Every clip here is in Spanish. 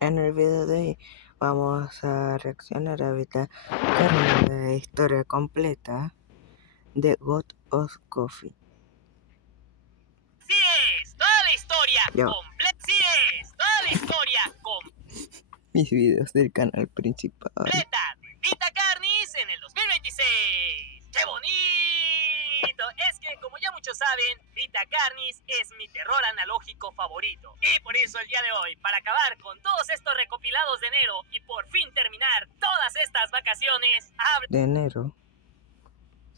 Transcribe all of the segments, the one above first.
En el video de hoy vamos a reaccionar a Vita Carne, la historia completa de God of Coffee. Sí es, toda la historia Yo, completa. Sí es, toda la historia mis videos del canal principal. completa de Vita Carnis en el 2026. ¡Qué bonito! Es que, como ya muchos saben, Vita Carnis es mi terror analógico favorito. Y por eso el día de hoy, para acabar con todos estos recopilados de enero y por fin terminar todas estas vacaciones, De enero.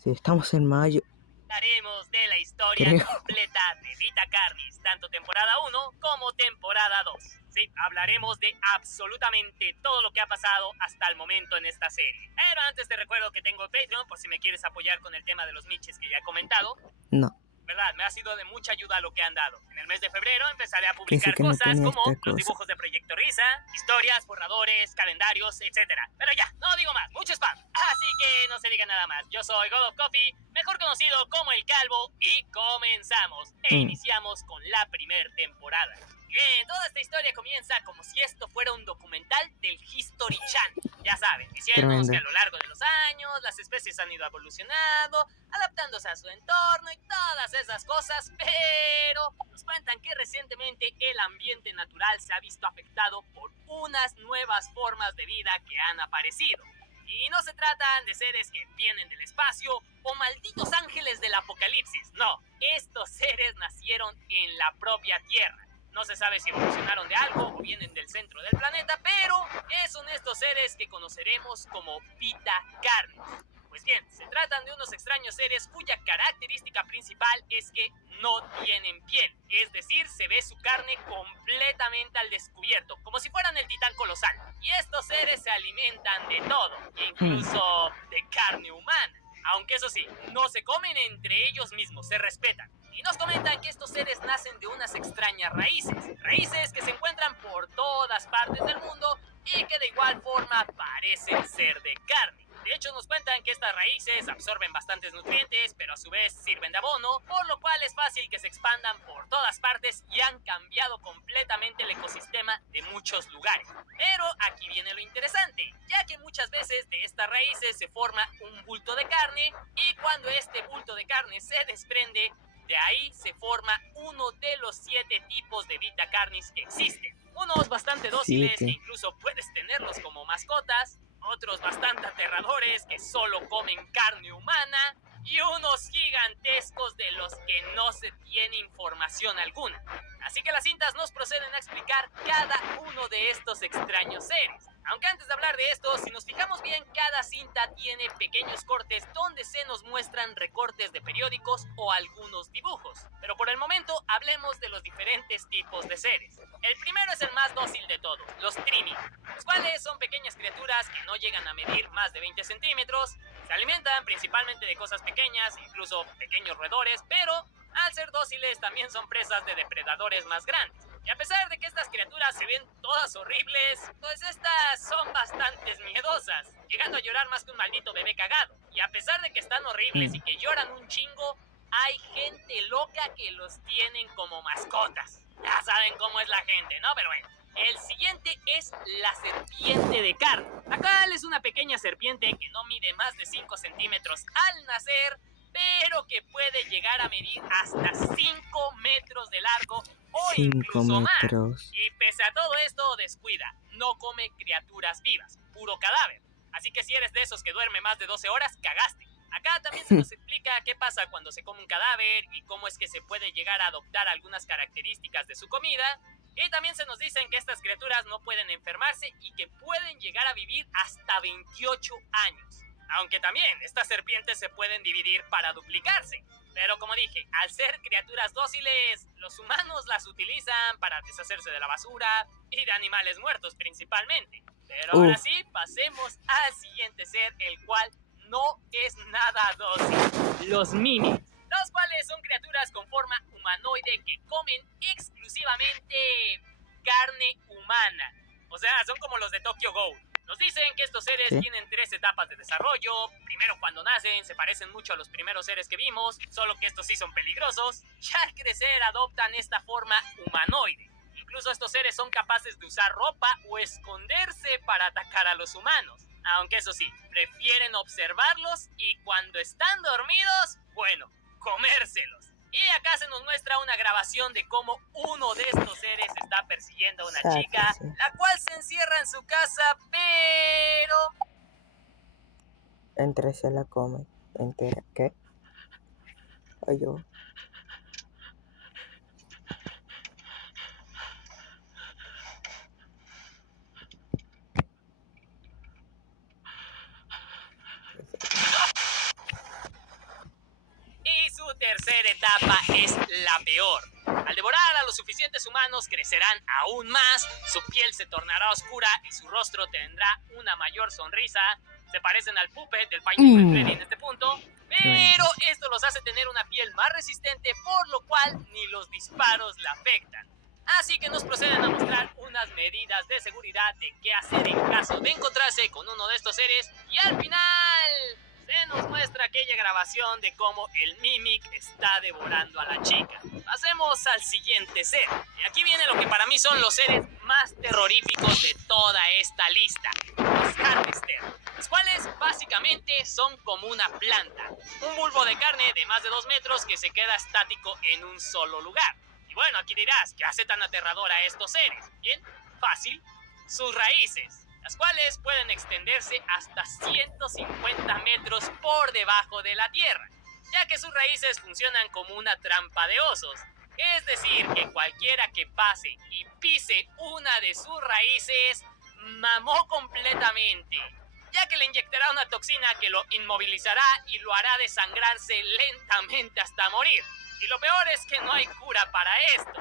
Si estamos en mayo, hablaremos de la historia creo. completa de Vita Carnis, tanto temporada 1 como temporada 2. Sí, hablaremos de absolutamente todo lo que ha pasado hasta el momento en esta serie. Pero antes te recuerdo que tengo Patreon por si me quieres apoyar con el tema de los miches que ya he comentado. No, ¿Verdad? Me ha sido de mucha ayuda lo que han dado. En el mes de febrero empezaré a pensé publicar que no cosas tenía como esta los cosa. dibujos de Proyecto Risa, historias, borradores, calendarios, etc. Pero ya, no digo más, mucho spam. Así que no se diga nada más. Yo soy God of Coffee, mejor conocido como El Calvo, y comenzamos. Iniciamos con la primera temporada. Bien, toda esta historia comienza como si esto fuera un documental del History Channel. Ya saben, diciéndonos que a lo largo de los años las especies han ido evolucionando, adaptándose a su entorno y todas esas cosas, pero nos cuentan que recientemente el ambiente natural se ha visto afectado por unas nuevas formas de vida que han aparecido. Y no se tratan de seres que vienen del espacio o malditos ángeles del apocalipsis, no, estos seres nacieron en la propia Tierra. No se sabe si evolucionaron de algo o vienen del centro del planeta, pero son estos seres que conoceremos como Vita Carnis. Pues bien, se tratan de unos extraños seres cuya característica principal es que no tienen piel, es decir, se ve su carne completamente al descubierto, como si fueran el titán colosal. Y estos seres se alimentan de todo, incluso de carne humana. Aunque eso sí, no se comen entre ellos mismos, se respetan. Y nos comentan que estos seres nacen de unas extrañas raíces que se encuentran por todas partes del mundo y que de igual forma parecen ser de carne. De hecho, nos cuentan que estas raíces absorben bastantes nutrientes, pero a su vez sirven de abono, por lo cual es fácil que se expandan por todas partes y han cambiado completamente el ecosistema de muchos lugares. Pero aquí viene lo interesante, ya que muchas veces de estas raíces se forma un bulto de carne y cuando este bulto de carne se desprende, de ahí se forma uno de los 7 tipos de Vita Carnis que existen. Unos bastante dóciles que incluso puedes tenerlos como mascotas, otros bastante aterradores que solo comen carne humana y unos gigantescos de los que no se tiene información alguna. Así que las cintas nos proceden a explicar cada uno de estos extraños seres. Aunque antes de hablar de esto, si nos fijamos bien, cada cinta tiene pequeños cortes donde se nos muestran recortes de periódicos o algunos dibujos. Pero por el momento hablemos de los diferentes tipos de seres. El primero es el más dócil de todos, los Trimi, los cuales son pequeñas criaturas que no llegan a medir más de 20 centímetros, se alimentan principalmente de cosas pequeñas, incluso pequeños roedores, pero al ser dóciles también son presas de depredadores más grandes. Y a pesar de que estas criaturas se ven todas horribles, pues estas son bastante miedosas, llegando a llorar más que un maldito bebé cagado. Y a pesar de que están horribles y que lloran un chingo, hay gente loca que los tienen como mascotas. Ya saben cómo es la gente, ¿no? Pero bueno. El siguiente es la serpiente de carne. La cual es una pequeña serpiente que no mide más de 5 centímetros al nacer, pero que puede llegar a medir hasta 5 metros de largo o 5 incluso metros. más. Y pese a todo esto, descuida, no come criaturas vivas, puro cadáver. Así que si eres de esos que duerme más de 12 horas, cagaste. Acá también se nos explica qué pasa cuando se come un cadáver y cómo es que se puede llegar a adoptar algunas características de su comida. Y también se nos dicen que estas criaturas no pueden enfermarse y que pueden llegar a vivir hasta 28 años. Aunque también estas serpientes se pueden dividir para duplicarse. Pero como dije, al ser criaturas dóciles, los humanos las utilizan para deshacerse de la basura y de animales muertos principalmente. Pero ahora sí, pasemos al siguiente ser, el cual no es nada dócil. Los Minions, los cuales son criaturas con forma humanoide que comen exclusivamente carne humana. O sea, son como los de Tokyo Ghoul. Nos dicen que estos seres tienen 3 etapas de desarrollo. Primero, cuando nacen, se parecen mucho a los primeros seres que vimos, solo que estos sí son peligrosos. Ya al crecer adoptan esta forma humanoide. Incluso estos seres son capaces de usar ropa o esconderse para atacar a los humanos. Aunque eso sí, prefieren observarlos y cuando están dormidos, bueno, comérselos. Y acá se nos muestra una grabación de cómo uno de estos seres está persiguiendo a una chica, la cual se encierra en su casa, pero... Entre se la come. Entera. ¿Qué? Oye. Y su tercera etapa es la peor. Al devorar a los suficientes humanos crecerán aún más, su piel se tornará oscura y su rostro tendrá una mayor sonrisa. Se parecen al puppet del Five Nights at Freddy en este punto, pero esto los hace tener una piel más resistente, por lo cual ni los disparos la afectan. Así que nos proceden a mostrar unas medidas de seguridad de qué hacer en caso de encontrarse con uno de estos seres. Y al final se nos muestra aquella grabación de cómo el Mimic está devorando a la chica. Pasemos al siguiente ser. Y aquí viene lo que para mí son los seres más terroríficos de toda esta lista. Los Harvester, los cuales básicamente son como una planta. Un bulbo de carne de más de 2 metros que se queda estático en un solo lugar. Y bueno, aquí dirás, ¿qué hace tan aterrador a estos seres? Bien, fácil, sus raíces, las cuales pueden extenderse hasta 150 metros por debajo de la tierra, ya que sus raíces funcionan como una trampa de osos. Es decir, que cualquiera que pase y pise una de sus raíces, mamó completamente, ya que le inyectará una toxina que lo inmovilizará y lo hará desangrarse lentamente hasta morir. Y lo peor es que no hay cura para esto.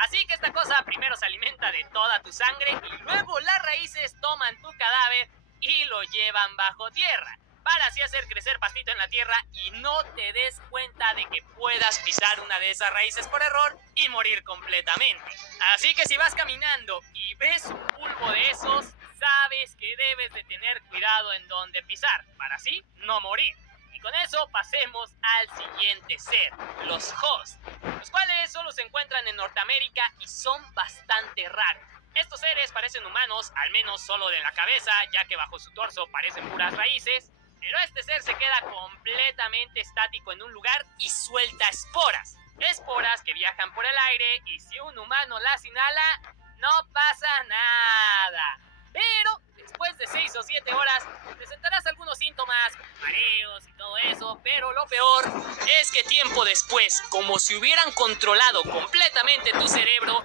Así que esta cosa primero se alimenta de toda tu sangre y luego las raíces toman tu cadáver y lo llevan bajo tierra, para así hacer crecer pastito en la tierra y no te des cuenta de que puedas pisar una de esas raíces por error y morir completamente. Así que si vas caminando y ves un bulbo de esos, sabes que debes de tener cuidado en dónde pisar, para así no morir. Y con eso pasemos al siguiente ser, los Host, los cuales solo se encuentran en Norteamérica y son bastante raros. Estos seres parecen humanos, al menos solo de la cabeza, ya que bajo su torso parecen puras raíces, pero este ser se queda completamente estático en un lugar y suelta esporas. Esporas que viajan por el aire y si un humano las inhala, no pasa nada. Pero después de 6 o 7 horas presentarás algunos síntomas, mareos y todo eso, pero lo peor es que tiempo después, como si hubieran controlado completamente tu cerebro,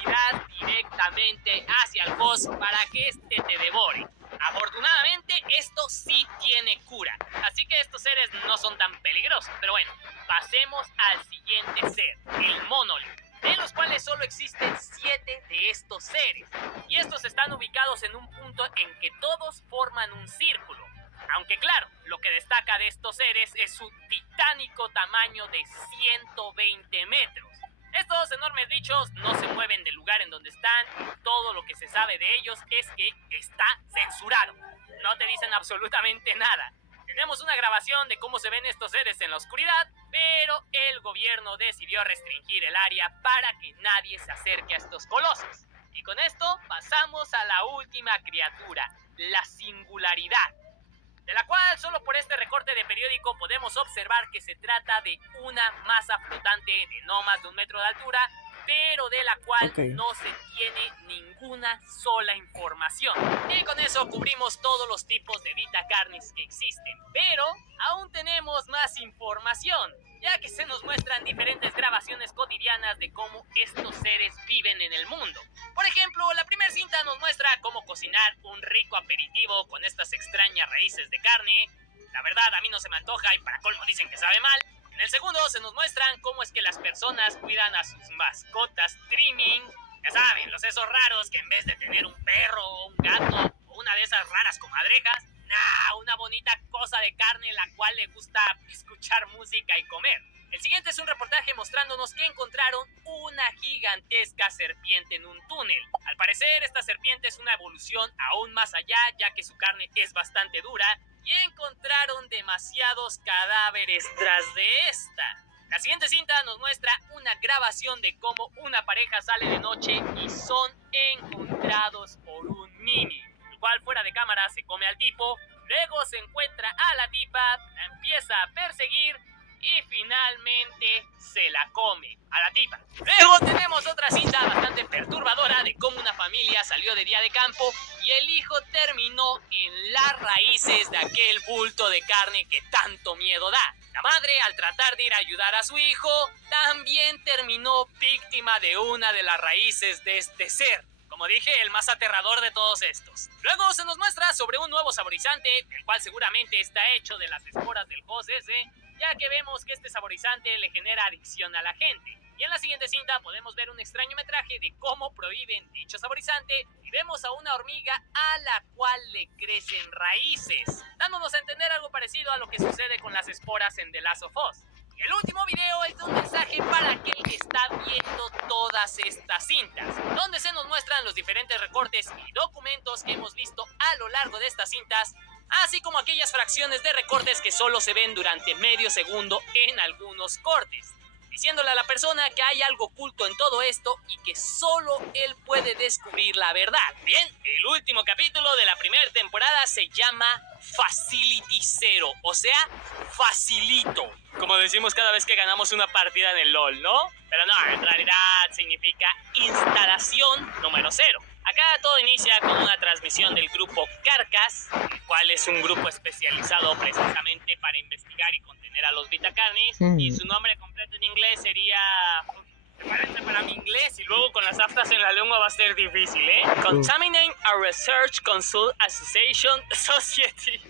irás directamente hacia el boss para que este te devore. Afortunadamente esto sí tiene cura, así que estos seres no son tan peligrosos. Pero bueno, pasemos al siguiente ser, el Monolith, de los cuales solo existen 7 de estos seres, y estos están ubicados en un punto en que todos forman un círculo. Aunque claro, lo que destaca de estos seres es su titánico tamaño de 120 metros. Estos enormes bichos no se mueven del lugar en donde están y todo lo que se sabe de ellos es que está censurado. No te dicen absolutamente nada. Tenemos una grabación de cómo se ven estos seres en la oscuridad, pero el gobierno decidió restringir el área para que nadie se acerque a estos colosos. Y con esto pasamos a la última criatura, la singularidad, de la cual solo por este recorte de periódico podemos observar que se trata de una masa flotante de no más de 1 metro de altura, pero de la cual no se tiene ninguna sola información. Y con eso cubrimos todos los tipos de Vita Carnis que existen, pero aún tenemos más información, ya que se nos muestran diferentes grabaciones cotidianas de cómo estos seres viven en el mundo. Por ejemplo, la primera cinta nos muestra cómo cocinar un rico aperitivo con estas extrañas raíces de carne. La verdad, a mí no se me antoja y para colmo dicen que sabe mal. En el segundo se nos muestran cómo es que las personas cuidan a sus mascotas trimming. Ya saben, los esos raros que en vez de tener un perro o un gato o una de esas raras comadrejas, una bonita cosa de carne la cual le gusta escuchar música y comer. El siguiente es un reportaje mostrándonos que encontraron una gigantesca serpiente en un túnel. Al parecer, esta serpiente es una evolución aún más allá, ya que su carne es bastante dura, y encontraron demasiados cadáveres tras de esta. La siguiente cinta nos muestra una grabación de cómo una pareja sale de noche y son encontrados por un mini, el cual fuera de cámara se come al tipo, luego se encuentra a la tipa, la empieza a perseguir y finalmente se la come a la tipa. Luego tenemos otra cinta bastante perturbadora de cómo una familia salió de día de campo y el hijo terminó en las raíces de aquel bulto de carne que tanto miedo da. La madre, al tratar de ir a ayudar a su hijo, también terminó víctima de una de las raíces de este ser. Como dije, el más aterrador de todos estos. Luego se nos muestra sobre un nuevo saborizante, el cual seguramente está hecho de las esporas del cos ese, ya que vemos que este saborizante le genera adicción a la gente. Y en la siguiente cinta podemos ver un extraño metraje de cómo prohíben dicho saborizante y vemos a una hormiga a la cual le crecen raíces, dándonos a entender algo parecido a lo que sucede con las esporas en The Last of Us. Y el último video es de un mensaje para aquel que está viendo todas estas cintas, donde se nos muestran los diferentes recortes y documentos que hemos visto a lo largo de estas cintas, así como aquellas fracciones de recortes que solo se ven durante medio segundo en algunos cortes, diciéndole a la persona que hay algo oculto en todo esto y que solo él puede descubrir la verdad. Bien, el último capítulo de la primera temporada se llama Facility Zero, o sea, facilito, como decimos cada vez que ganamos una partida en el LOL, ¿no? Pero no, en realidad significa instalación número 0. Acá todo inicia con una transmisión del grupo Carcass, el cual es un grupo especializado precisamente para investigar y contener a los Vitacarnis, y su nombre completo en inglés sería... Me parece para mi inglés y luego con las aftas en la lengua va a ser difícil, ¿eh? Contaminating a Research Consult Association Society.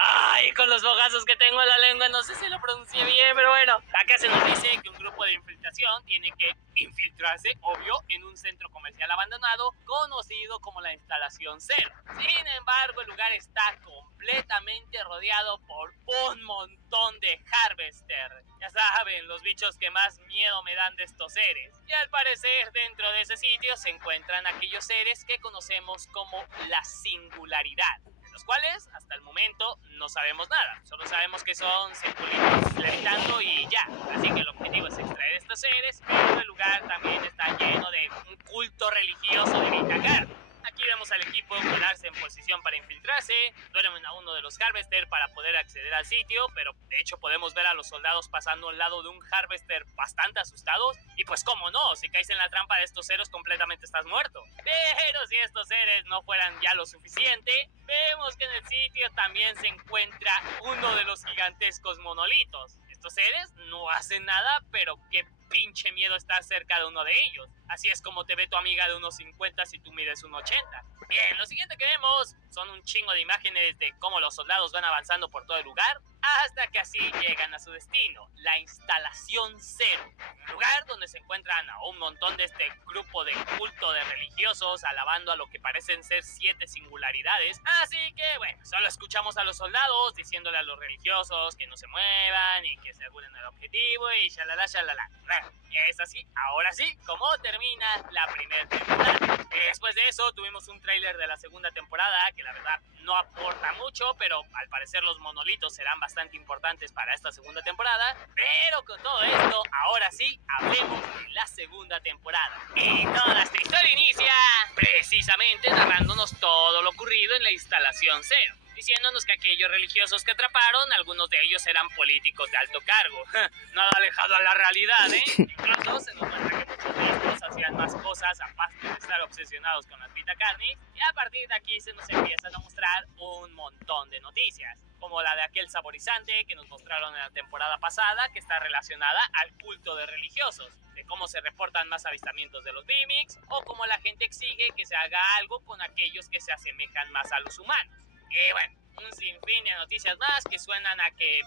Ay, con los bogazos que tengo en la lengua, no sé si lo pronuncié bien, pero bueno. Acá se nos dice que un grupo de infiltración tiene que infiltrarse, obvio, en un centro comercial abandonado conocido como la Instalación Cero. Sin embargo, el lugar está completamente rodeado por un montón de Harvester. Ya saben, los bichos que más miedo me dan de estos seres. Y al parecer, dentro de ese sitio se encuentran aquellos seres que conocemos como la Singularidad, los cuales hasta el momento no sabemos nada, solo sabemos que son circulitos levitando y ya. Así que el objetivo es extraer estos seres, pero el lugar también está lleno de un culto religioso de Vitacar. Aquí vemos al equipo ponerse en posición para infiltrarse, duermen a uno de los Harvester para poder acceder al sitio, pero de hecho podemos ver a los soldados pasando al lado de un Harvester bastante asustados, y pues cómo no, si caes en la trampa de estos seres completamente estás muerto. Pero si estos seres no fueran ya lo suficiente, vemos que en el sitio también se encuentra uno de los gigantescos monolitos. Estos seres no hacen nada, pero qué pinche miedo estar cerca de uno de ellos. Así es como te ve tu amiga de unos 50 si tú mides un 80. Bien, lo siguiente que vemos son un chingo de imágenes de cómo los soldados van avanzando por todo el lugar hasta que así llegan a su destino, la Instalación Cero, un lugar donde se encuentran a un montón de este grupo de culto de religiosos alabando a lo que parecen ser 7 singularidades. Así que bueno, solo escuchamos a los soldados diciéndole a los religiosos que no se muevan y que se aseguren el objetivo y shalala shalala. Bueno, y es así, ahora sí, como termina la primera temporada. Después de eso tuvimos un tráiler de la segunda temporada que la verdad no aporta mucho, pero al parecer los monolitos serán bastante importantes para esta segunda temporada. Pero con todo esto, ahora sí, hablemos de la segunda temporada. Y toda esta historia inicia precisamente narrándonos todo lo ocurrido en la Instalación Cero, diciéndonos que aquellos religiosos que atraparon, algunos de ellos eran políticos de alto cargo. Nada alejado a la realidad, ¿eh? Incluso se nos muestra que muchos de estos hacían más cosas aparte de estar obsesionados con las Vitacarnis, y a partir de aquí se nos empiezan a mostrar un montón de noticias, como la de aquel saborizante que nos mostraron en la temporada pasada, que está relacionada al culto de religiosos, de cómo se reportan más avistamientos de los Mimics, o cómo la gente exige que se haga algo con aquellos que se asemejan más a los humanos. Y bueno, un sinfín de noticias más que suenan a que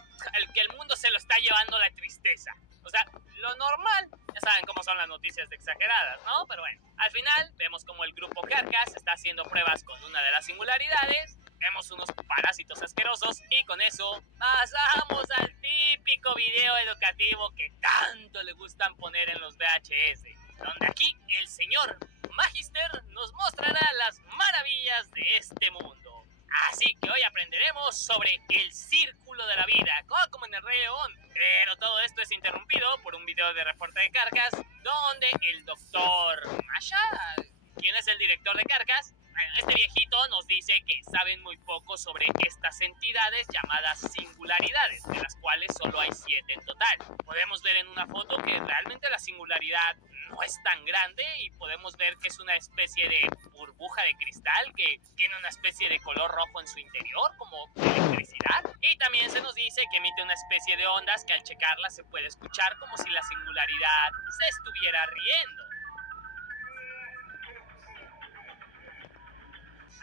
el mundo se lo está llevando la tristeza. O sea, lo normal, ya saben cómo son las noticias de exageradas, ¿no? Pero bueno, al final vemos como el grupo Carcass está haciendo pruebas con una de las singularidades, vemos unos parásitos asquerosos y con eso pasamos al típico video educativo que tanto le gustan poner en los VHS, donde aquí el señor Magister nos mostrará las maravillas de este mundo. Así que hoy aprenderemos sobre el círculo de la vida, como en el Rey León. Pero todo esto es interrumpido por un video de Reporte de Carcas, donde el doctor Masha, quien es el director de Carcas, este viejito nos dice que saben muy poco sobre estas entidades llamadas singularidades, de las cuales solo hay 7 en total. Podemos ver en una foto que realmente la singularidad no es tan grande y podemos ver que es una especie de burbuja de cristal que tiene una especie de color rojo en su interior, como electricidad. Y también se nos dice que emite una especie de ondas que al checarla se puede escuchar como si la singularidad se estuviera riendo.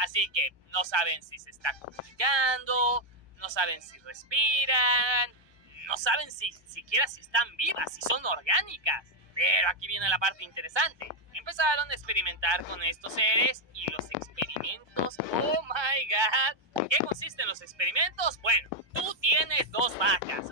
Así que no saben si se está comunicando, no saben si respiran, no saben siquiera si están vivas, si son orgánicas. Pero aquí viene la parte interesante. Empezaron a experimentar con estos seres y los experimentos, oh my god. ¿En qué consisten los experimentos? Bueno, tú tienes 2 vacas.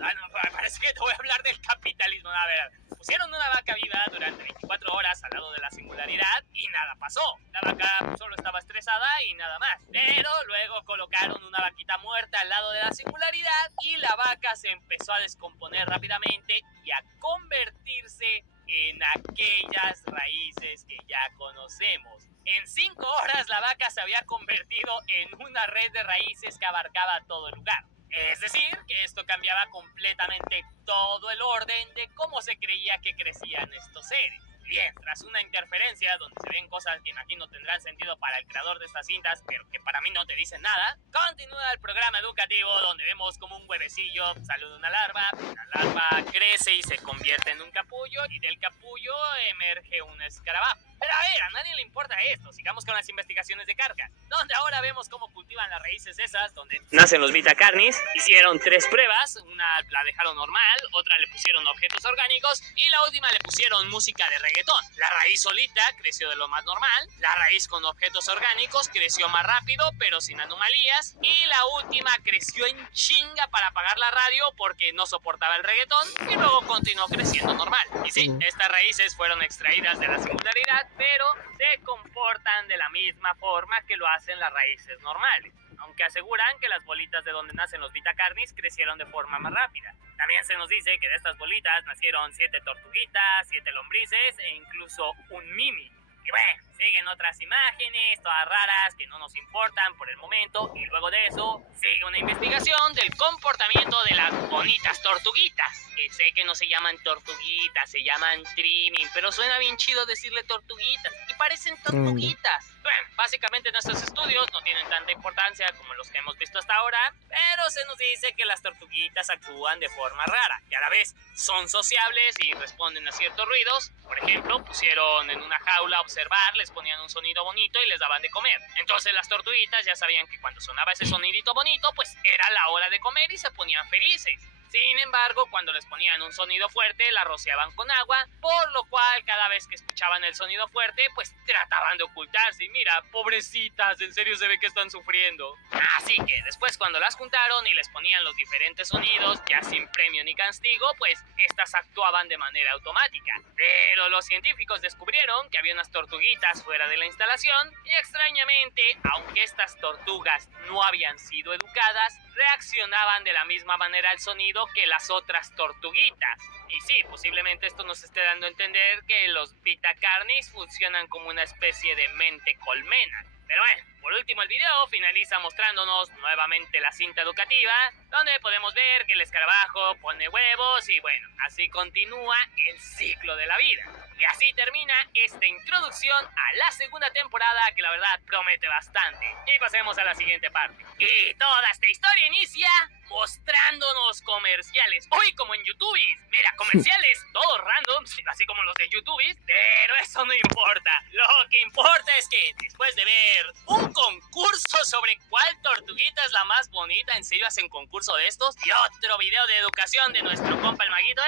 Parece que te voy a hablar del capitalismo. A ver, pusieron una vaca viva durante 24 horas al lado de la singularidad y nada pasó. La vaca solo estaba estresada y nada más. Pero luego colocaron una vaquita muerta al lado de la singularidad y la vaca se empezó a descomponer rápidamente y a convertirse en aquellas raíces que ya conocemos. En 5 horas la vaca se había convertido en una red de raíces que abarcaba todo el lugar. Es decir, que esto cambiaba completamente todo el orden de cómo se creía que crecían estos seres. Bien, tras una interferencia donde se ven cosas que imagino tendrán sentido para el creador de estas cintas, pero que para mí no te dicen nada, continúa el programa educativo donde vemos como un huevecillo sale de una larva, la larva crece y se convierte en un capullo, y del capullo emerge un escarabajo. Pero a ver, a nadie le importa esto, sigamos con las investigaciones de Carcas, donde ahora vemos cómo cultivan las raíces esas, donde nacen los betacarnis. Hicieron 3 pruebas, una la dejaron normal, otra le pusieron objetos orgánicos y la última le pusieron música de reggaetón. La raíz solita creció de lo más normal, la raíz con objetos orgánicos creció más rápido pero sin anomalías, y la última creció en chinga para apagar la radio porque no soportaba el reggaetón y luego continuó creciendo normal. Y sí, estas raíces fueron extraídas de la singularidad, pero se comportan de la misma forma que lo hacen las raíces normales, aunque aseguran que las bolitas de donde nacen los betacarnis crecieron de forma más rápida. También se nos dice que de estas bolitas nacieron 7 tortuguitas, 7 lombrices e incluso un mimi. Y bueno, siguen otras imágenes, todas raras, que no nos importan por el momento. Y luego de eso, sigue una investigación del comportamiento de las bonitas tortuguitas. Que sé que no se llaman tortuguitas, se llaman trimming, pero suena bien chido decirle tortuguitas. Y parecen tortuguitas. Bueno, básicamente nuestros estudios no tienen tanta importancia como los que hemos visto hasta ahora, pero se nos dice que las tortuguitas actúan de forma rara y a la vez son sociables y responden a ciertos ruidos. Por ejemplo, pusieron en una jaula a observar, les ponían un sonido bonito y les daban de comer. Entonces las tortuguitas ya sabían que cuando sonaba ese sonidito bonito, pues era la hora de comer y se ponían felices. Sin embargo, cuando les ponían un sonido fuerte, la rociaban con agua, por lo cual cada vez que escuchaban el sonido fuerte, pues trataban de ocultarse. Y mira, pobrecitas, en serio se ve que están sufriendo. Así que después cuando las juntaron y les ponían los diferentes sonidos, ya sin premio ni castigo, pues estas actuaban de manera automática. Pero los científicos descubrieron que había unas tortuguitas fuera de la instalación y extrañamente, aunque estas tortugas no habían sido educadas, reaccionaban de la misma manera al sonido que las otras tortuguitas. Y sí, posiblemente esto nos esté dando a entender que los betacarnis funcionan como una especie de mente colmena. Pero bueno, por último el video finaliza mostrándonos nuevamente la cinta educativa, donde podemos ver que el escarabajo pone huevos y bueno, así continúa el ciclo de la vida. Y así termina esta introducción a la segunda temporada, que la verdad promete bastante. Y pasemos a la siguiente parte. Y toda esta historia inicia mostrándonos comerciales. Hoy como en YouTube. Mira, comerciales todos random, así como los de YouTube. Pero eso no importa. Lo que importa es que después de ver un concurso sobre cuál tortuguita es la más bonita, en serio hacen concurso de estos, y otro video de educación de nuestro compa el maguito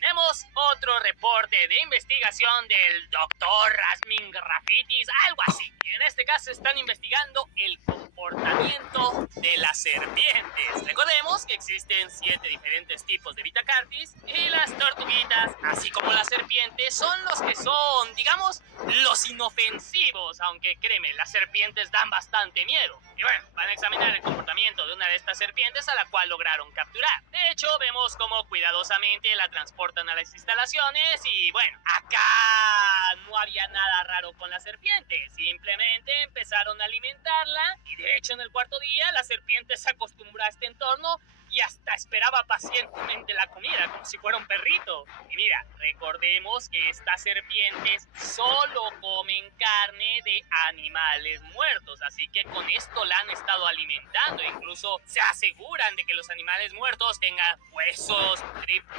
tenemos otro reporte de investigación del doctor Rasmin Grafitis, algo así. Y en este este caso están investigando el comportamiento de las serpientes. Recordemos que existen 7 diferentes tipos de Vitacarpis y las tortuguitas, así como las serpientes, son los que son, digamos, los inofensivos, aunque créeme, las serpientes dan bastante miedo. Y bueno, van a examinar el comportamiento de una de estas serpientes a la cual lograron capturar. De hecho, vemos cómo cuidadosamente la transportan a las instalaciones y bueno, acá no había nada raro con la serpiente, simplemente empezaron a alimentarla y de hecho en el cuarto día la serpiente se acostumbró a este entorno y hasta esperaba pacientemente la comida, como si fuera un perrito. Y mira, recordemos que estas serpientes solo comen carne de animales muertos, así que con esto la han estado alimentando. Incluso se aseguran de que los animales muertos tengan huesos,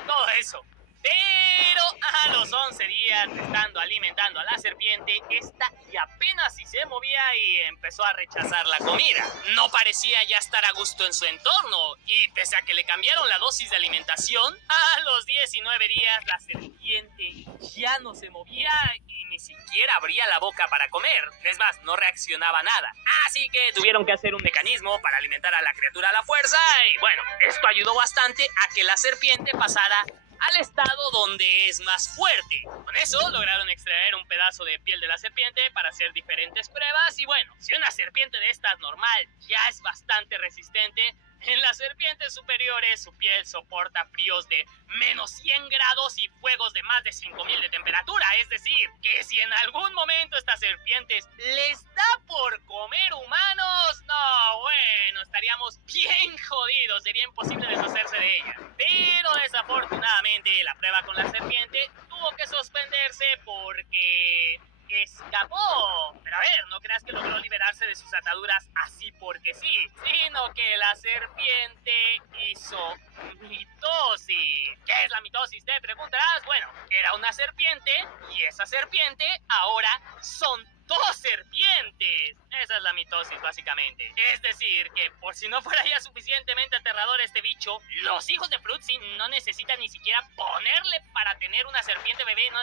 todo eso. Pero a los 11 días de estando alimentando a la serpiente, esta y apenas si se movía y empezó a rechazar la comida. No parecía ya estar a gusto en su entorno y pese a que le cambiaron la dosis de alimentación, a los 19 días la serpiente ya no se movía y ni siquiera abría la boca para comer. Es más, no reaccionaba a nada. Así que tuvieron que hacer un mecanismo para alimentar a la criatura a la fuerza y bueno, esto ayudó bastante a que la serpiente pasara al estado donde es más fuerte. Con eso lograron extraer un pedazo de piel de la serpiente para hacer diferentes pruebas y bueno, si una serpiente de estas normal ya es bastante resistente, en las serpientes superiores su piel soporta fríos de menos 100 grados y fuegos de más de 5000 de temperatura. Es decir, que si en algún momento estas serpientes les da por comer humanos, no, bueno, estaríamos bien jodidos, sería imposible deshacerse de ella. Pero desafortunadamente la prueba con la serpiente tuvo que suspenderse porque escapó. Pero a ver, no creas que logró liberarse de sus ataduras así porque sí, sino que la serpiente hizo mitosis. ¿Qué es la mitosis? Te preguntarás. Bueno, era una serpiente y esa serpiente ahora son 2 serpientes. Esa es la mitosis básicamente. Es decir, que por si no fuera ya suficientemente aterrador este bicho, los hijos de Fruitsy no necesitan ni siquiera ponerle para tener una serpiente bebé. No.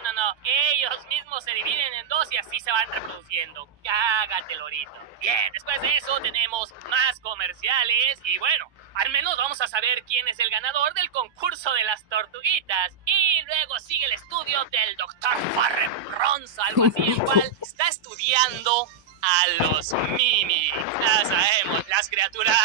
Ellos mismos se dividen en 2 y así se van reproduciendo. Cágate, lorito. Bien, después de eso tenemos más comerciales y bueno, al menos vamos a saber quién es el ganador del concurso de las tortuguitas. Y luego sigue el estudio del Dr. Farrell Ronza, algo así, el cual está estudiando a los Mimics. Ya sabemos, las criaturas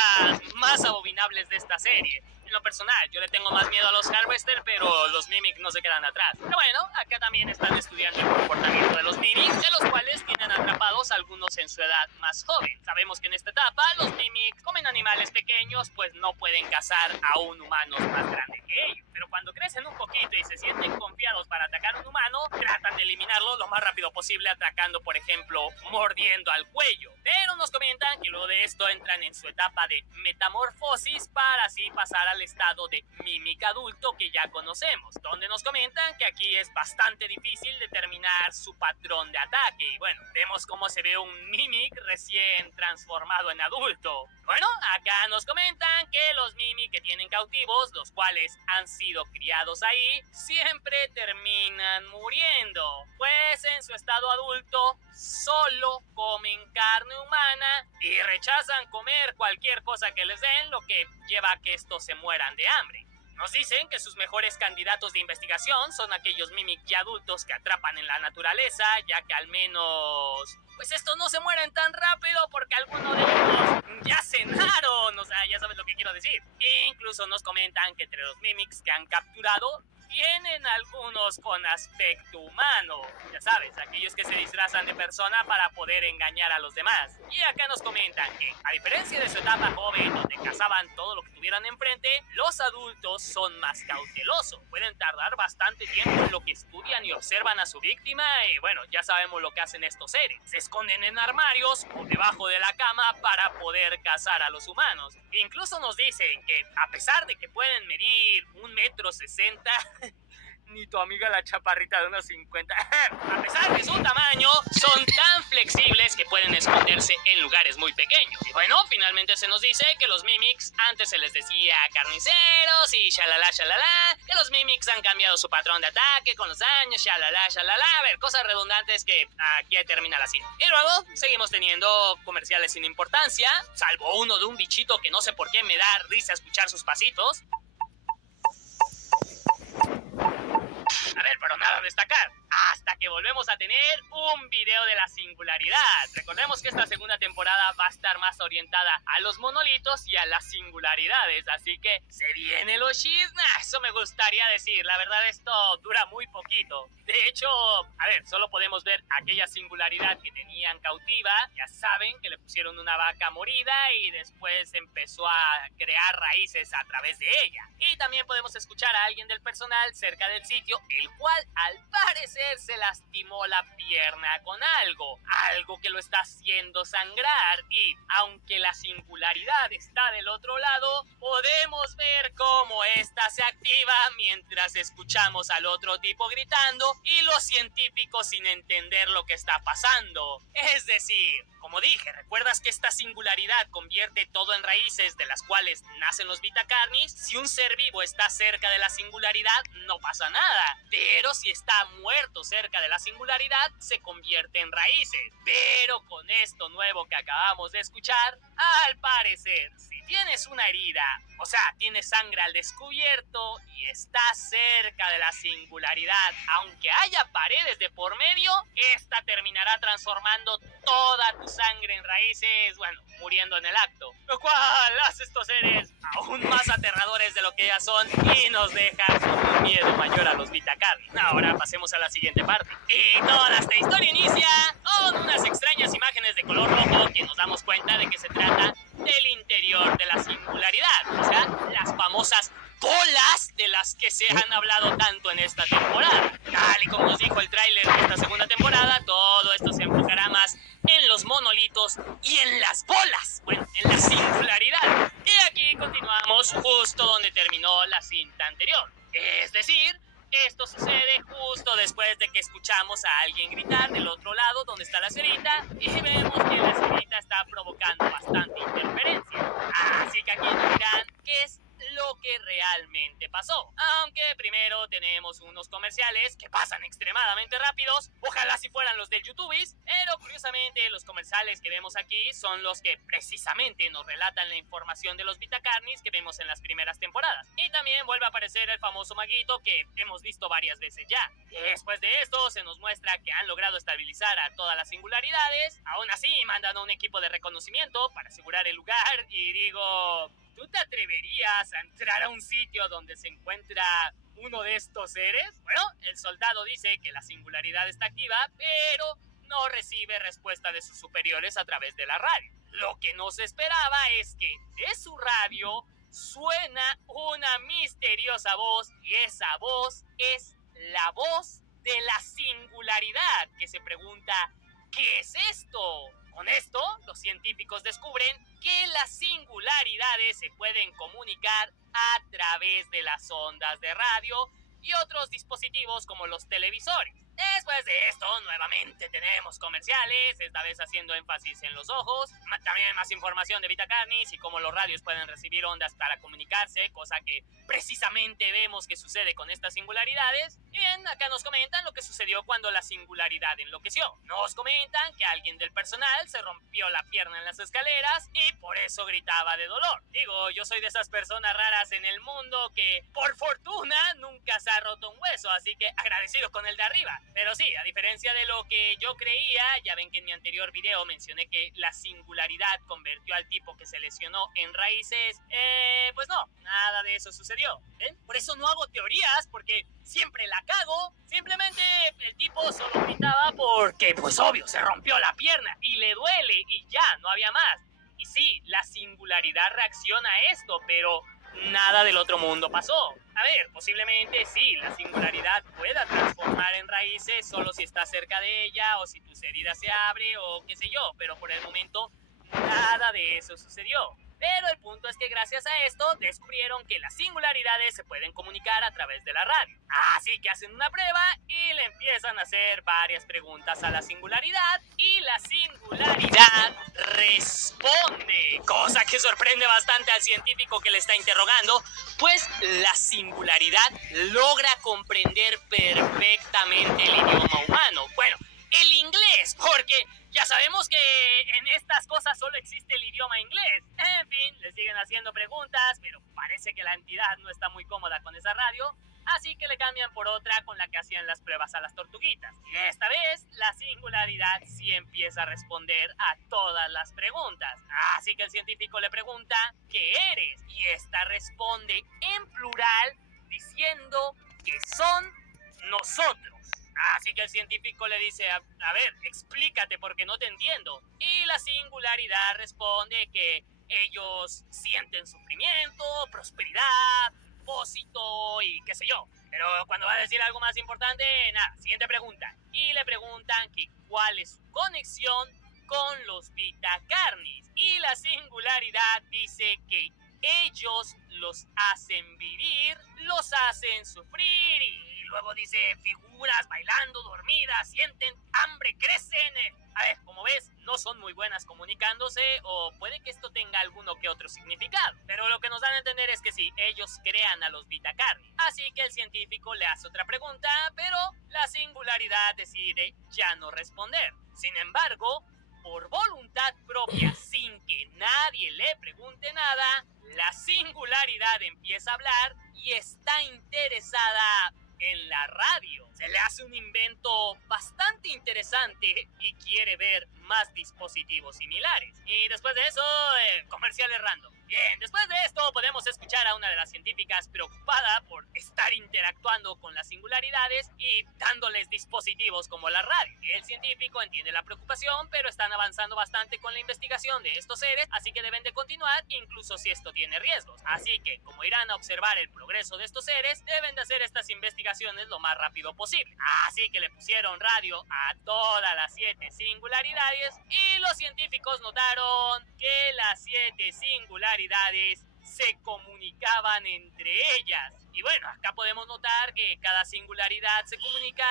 más abominables de esta serie. En lo personal, yo le tengo más miedo a los Harvester, pero los Mimics no se quedan atrás. Pero bueno, acá también están estudiando el comportamiento de los Mimics, de los cuales tienen atrapados algunos en su edad más joven. Sabemos que en esta etapa los Mimics comen animales pequeños, pues no pueden cazar aún humanos más grandes que ellos. Pero cuando crecen un poquito y se sienten confiados para atacar a un humano, tratan de eliminarlo lo más rápido posible, atacando, por ejemplo, mordiendo al cuello. Pero nos comentan que luego de esto entran en su etapa de metamorfosis para así pasar al estado de Mimic adulto que ya conocemos, donde nos comentan que aquí es bastante difícil determinar su patrón de ataque. Y bueno, vemos cómo se ve un Mimic recién transformado en adulto. Bueno, acá nos comentan que los Mimic que tienen cautivos, los cuales han sido criados ahí, siempre terminan muriendo, pues en su estado adulto solo comen carne humana y rechazan comer cualquier cosa que les den, lo que lleva a que estos se mueran de hambre. Nos dicen que sus mejores candidatos de investigación son aquellos Mimic ya adultos que atrapan en la naturaleza, ya que al menos pues estos no se mueren tan rápido porque algunos de ellos ya cenaron, o sea, ya sabes lo que quiero decir. E incluso nos comentan que entre los Mimics que han capturado tienen algunos con aspecto humano. Ya sabes, aquellos que se disfrazan de persona para poder engañar a los demás. Y acá nos comentan que, a diferencia de su etapa joven, donde cazaban todo lo que tuvieran enfrente, los adultos son más cautelosos. Pueden tardar bastante tiempo en lo que estudian y observan a su víctima. Y bueno, ya sabemos lo que hacen estos seres. Se esconden en armarios o debajo de la cama para poder cazar a los humanos. E incluso nos dicen que, a pesar de que pueden medir 1,60 m, ni tu amiga la chaparrita de unos 50. A pesar de su tamaño, son tan flexibles que pueden esconderse en lugares muy pequeños. Y bueno, finalmente se nos dice que los Mimics antes se les decía carniceros y shalala, shalala, que los Mimics han cambiado su patrón de ataque con los años, shalala, shalala. A ver, cosas redundantes que aquí termina la cinta. Y luego seguimos teniendo comerciales sin importancia, salvo uno de un bichito que no sé por qué me da risa escuchar sus pasitos. A ver, pero nada a destacar. Hasta que volvemos a tener un video de la singularidad. Recordemos que esta segunda temporada va a estar más orientada a los monolitos y a las singularidades. Así que se viene los chismes. Eso me gustaría decir. La verdad, esto dura muy poquito. De hecho, a ver, solo podemos ver aquella singularidad que tenían cautiva. Ya saben que le pusieron una vaca morida y después empezó a crear raíces a través de ella. Y también podemos escuchar a alguien del personal cerca del sitio, el cual al parecer se lastimó la pierna con algo que lo está haciendo sangrar. Y aunque la singularidad está del otro lado, podemos ver cómo esta se activa mientras escuchamos al otro tipo gritando y los científicos sin entender lo que está pasando. Es decir, como dije, ¿recuerdas que esta singularidad convierte todo en raíces de las cuales nacen los Vitacarnis? Si un ser vivo está cerca de la singularidad, no pasa nada. Pero si está muerto cerca de la singularidad, se convierte en raíces. Pero con esto nuevo que acabamos de escuchar, al parecer, si tienes una herida, o sea, tienes sangre al descubierto y estás cerca de la singularidad, aunque haya paredes de por medio, esta terminará transformando toda tu sangre en raíces, bueno, muriendo en el acto. Lo cual hace estos seres aún más aterradores de lo que ya son y nos deja con un miedo mayor a los Vitacarnis. Ahora pasemos a la siguiente parte. Y toda esta historia inicia con unas extrañas imágenes de color rojo que nos damos cuenta de que se trata del interior de la singularidad, o sea, las famosas bolas de las que se han hablado tanto en esta temporada. Tal y como nos dijo el tráiler de esta segunda temporada, todo esto se enfocará más en los monolitos y en las bolas, bueno, en la singularidad. Y aquí continuamos justo donde terminó la cinta anterior. Es decir, esto sucede justo después de que escuchamos a alguien gritar del otro lado donde está la cerita y vemos que la cerita está provocando bastante interferencia. Así que aquí nos dirán qué es lo que realmente pasó. Aunque primero tenemos unos comerciales que pasan extremadamente rápidos, ojalá si fueran los del YouTubis, pero curiosamente los comerciales que vemos aquí son los que precisamente nos relatan la información de los Vitacarnis que vemos en las primeras temporadas. Y también vuelve a aparecer el famoso maguito que hemos visto varias veces ya. Después de esto se nos muestra que han logrado estabilizar a todas las singularidades. Aún así mandan a un equipo de reconocimiento para asegurar el lugar y digo, ¿tú te atreverías a entrar a un sitio donde se encuentra uno de estos seres? Bueno, el soldado dice que la singularidad está activa, pero no recibe respuesta de sus superiores a través de la radio. Lo que no se esperaba es que de su radio suena una misteriosa voz y esa voz es la voz de la singularidad que se pregunta, ¿qué es esto? Con esto, los científicos descubren que las singularidades se pueden comunicar a través de las ondas de radio y otros dispositivos como los televisores. Después de esto, nuevamente tenemos comerciales, esta vez haciendo énfasis en los ojos. También más información de Vitacarnis y cómo los radios pueden recibir ondas para comunicarse, cosa que precisamente vemos que sucede con estas singularidades. Bien, acá nos comentan lo que sucedió cuando la singularidad enloqueció. Nos comentan que alguien del personal se rompió la pierna en las escaleras y por eso gritaba de dolor. Digo, yo soy de esas personas raras en el mundo que, por fortuna, nunca se ha roto un hueso, así que agradecido con el de arriba. Pero sí, a diferencia de lo que yo creía, ya ven que en mi anterior video mencioné que la singularidad convirtió al tipo que se lesionó en raíces. Pues no, nada de eso sucedió. ¿Ven? Por eso no hago teorías, porque siempre la cago. Simplemente el tipo solo gritaba porque, pues obvio, se rompió la pierna y le duele y ya, no había más. Y sí, la singularidad reacciona a esto, pero nada del otro mundo pasó. A ver, posiblemente sí, la singularidad pueda transformar en raíces solo si está cerca de ella o si tu herida se abre o qué sé yo, pero por el momento nada de eso sucedió. Pero el punto es que gracias a esto descubrieron que las singularidades se pueden comunicar a través de la radio. Así que hacen una prueba y le empiezan a hacer varias preguntas a la singularidad y la singularidad responde, cosa que sorprende bastante al científico que le está interrogando, pues la singularidad logra comprender perfectamente el idioma humano. Bueno, el inglés, porque ya sabemos que en estas cosas solo existe el idioma inglés. En fin, le siguen haciendo preguntas, pero parece que la entidad no está muy cómoda con esa radio, así que le cambian por otra con la que hacían las pruebas a las tortuguitas. Y esta vez, la singularidad sí empieza a responder a todas las preguntas. Así que el científico le pregunta, ¿qué eres? Y esta responde en plural, diciendo que son nosotros. Así que el científico le dice, a ver, explícate porque no te entiendo. Y la singularidad responde que ellos sienten sufrimiento, prosperidad, propósito y qué sé yo. Pero cuando va a decir algo más importante, nada, siguiente pregunta. Y le preguntan que cuál es su conexión con los Vitacarnis. Y la singularidad dice que ellos los hacen vivir, los hacen sufrir y luego dice figuras bailando, dormidas, sienten hambre, crecen. A ver, como ves, no son muy buenas comunicándose o puede que esto tenga alguno que otro significado. Pero lo que nos dan a entender es que sí, ellos crean a los Vitacarni. Así que el científico le hace otra pregunta, pero la singularidad decide ya no responder. Sin embargo, por voluntad propia, sin que nadie le pregunte nada, la singularidad empieza a hablar y está interesada en la radio. Se le hace un invento bastante interesante y quiere ver más dispositivos similares. Y después de eso, comerciales random. Bien, después de esto podemos escuchar a una de las científicas preocupada por estar interactuando con las singularidades y dándoles dispositivos como la radio. El científico entiende la preocupación, pero están avanzando bastante con la investigación de estos seres, así que deben de continuar incluso si esto tiene riesgos. Así que, como irán a observar el progreso de estos seres, deben de hacer estas investigaciones lo más rápido posible. Así que le pusieron radio a todas las 7 singularidades y los científicos notaron que las 7 singularidades se comunicaban entre ellas. Y bueno, acá podemos notar que cada singularidad se comunica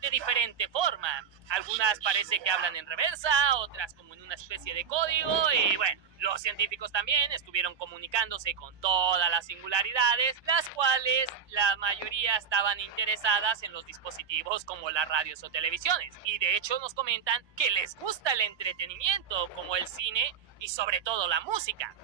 de diferente forma. Algunas parece que hablan en reversa, otras como en una especie de código y bueno, los científicos también estuvieron comunicándose con todas las singularidades, las cuales la mayoría estaban interesadas en los dispositivos como las radios o televisiones. Y de hecho nos comentan que les gusta el entretenimiento como el cine y sobre todo la música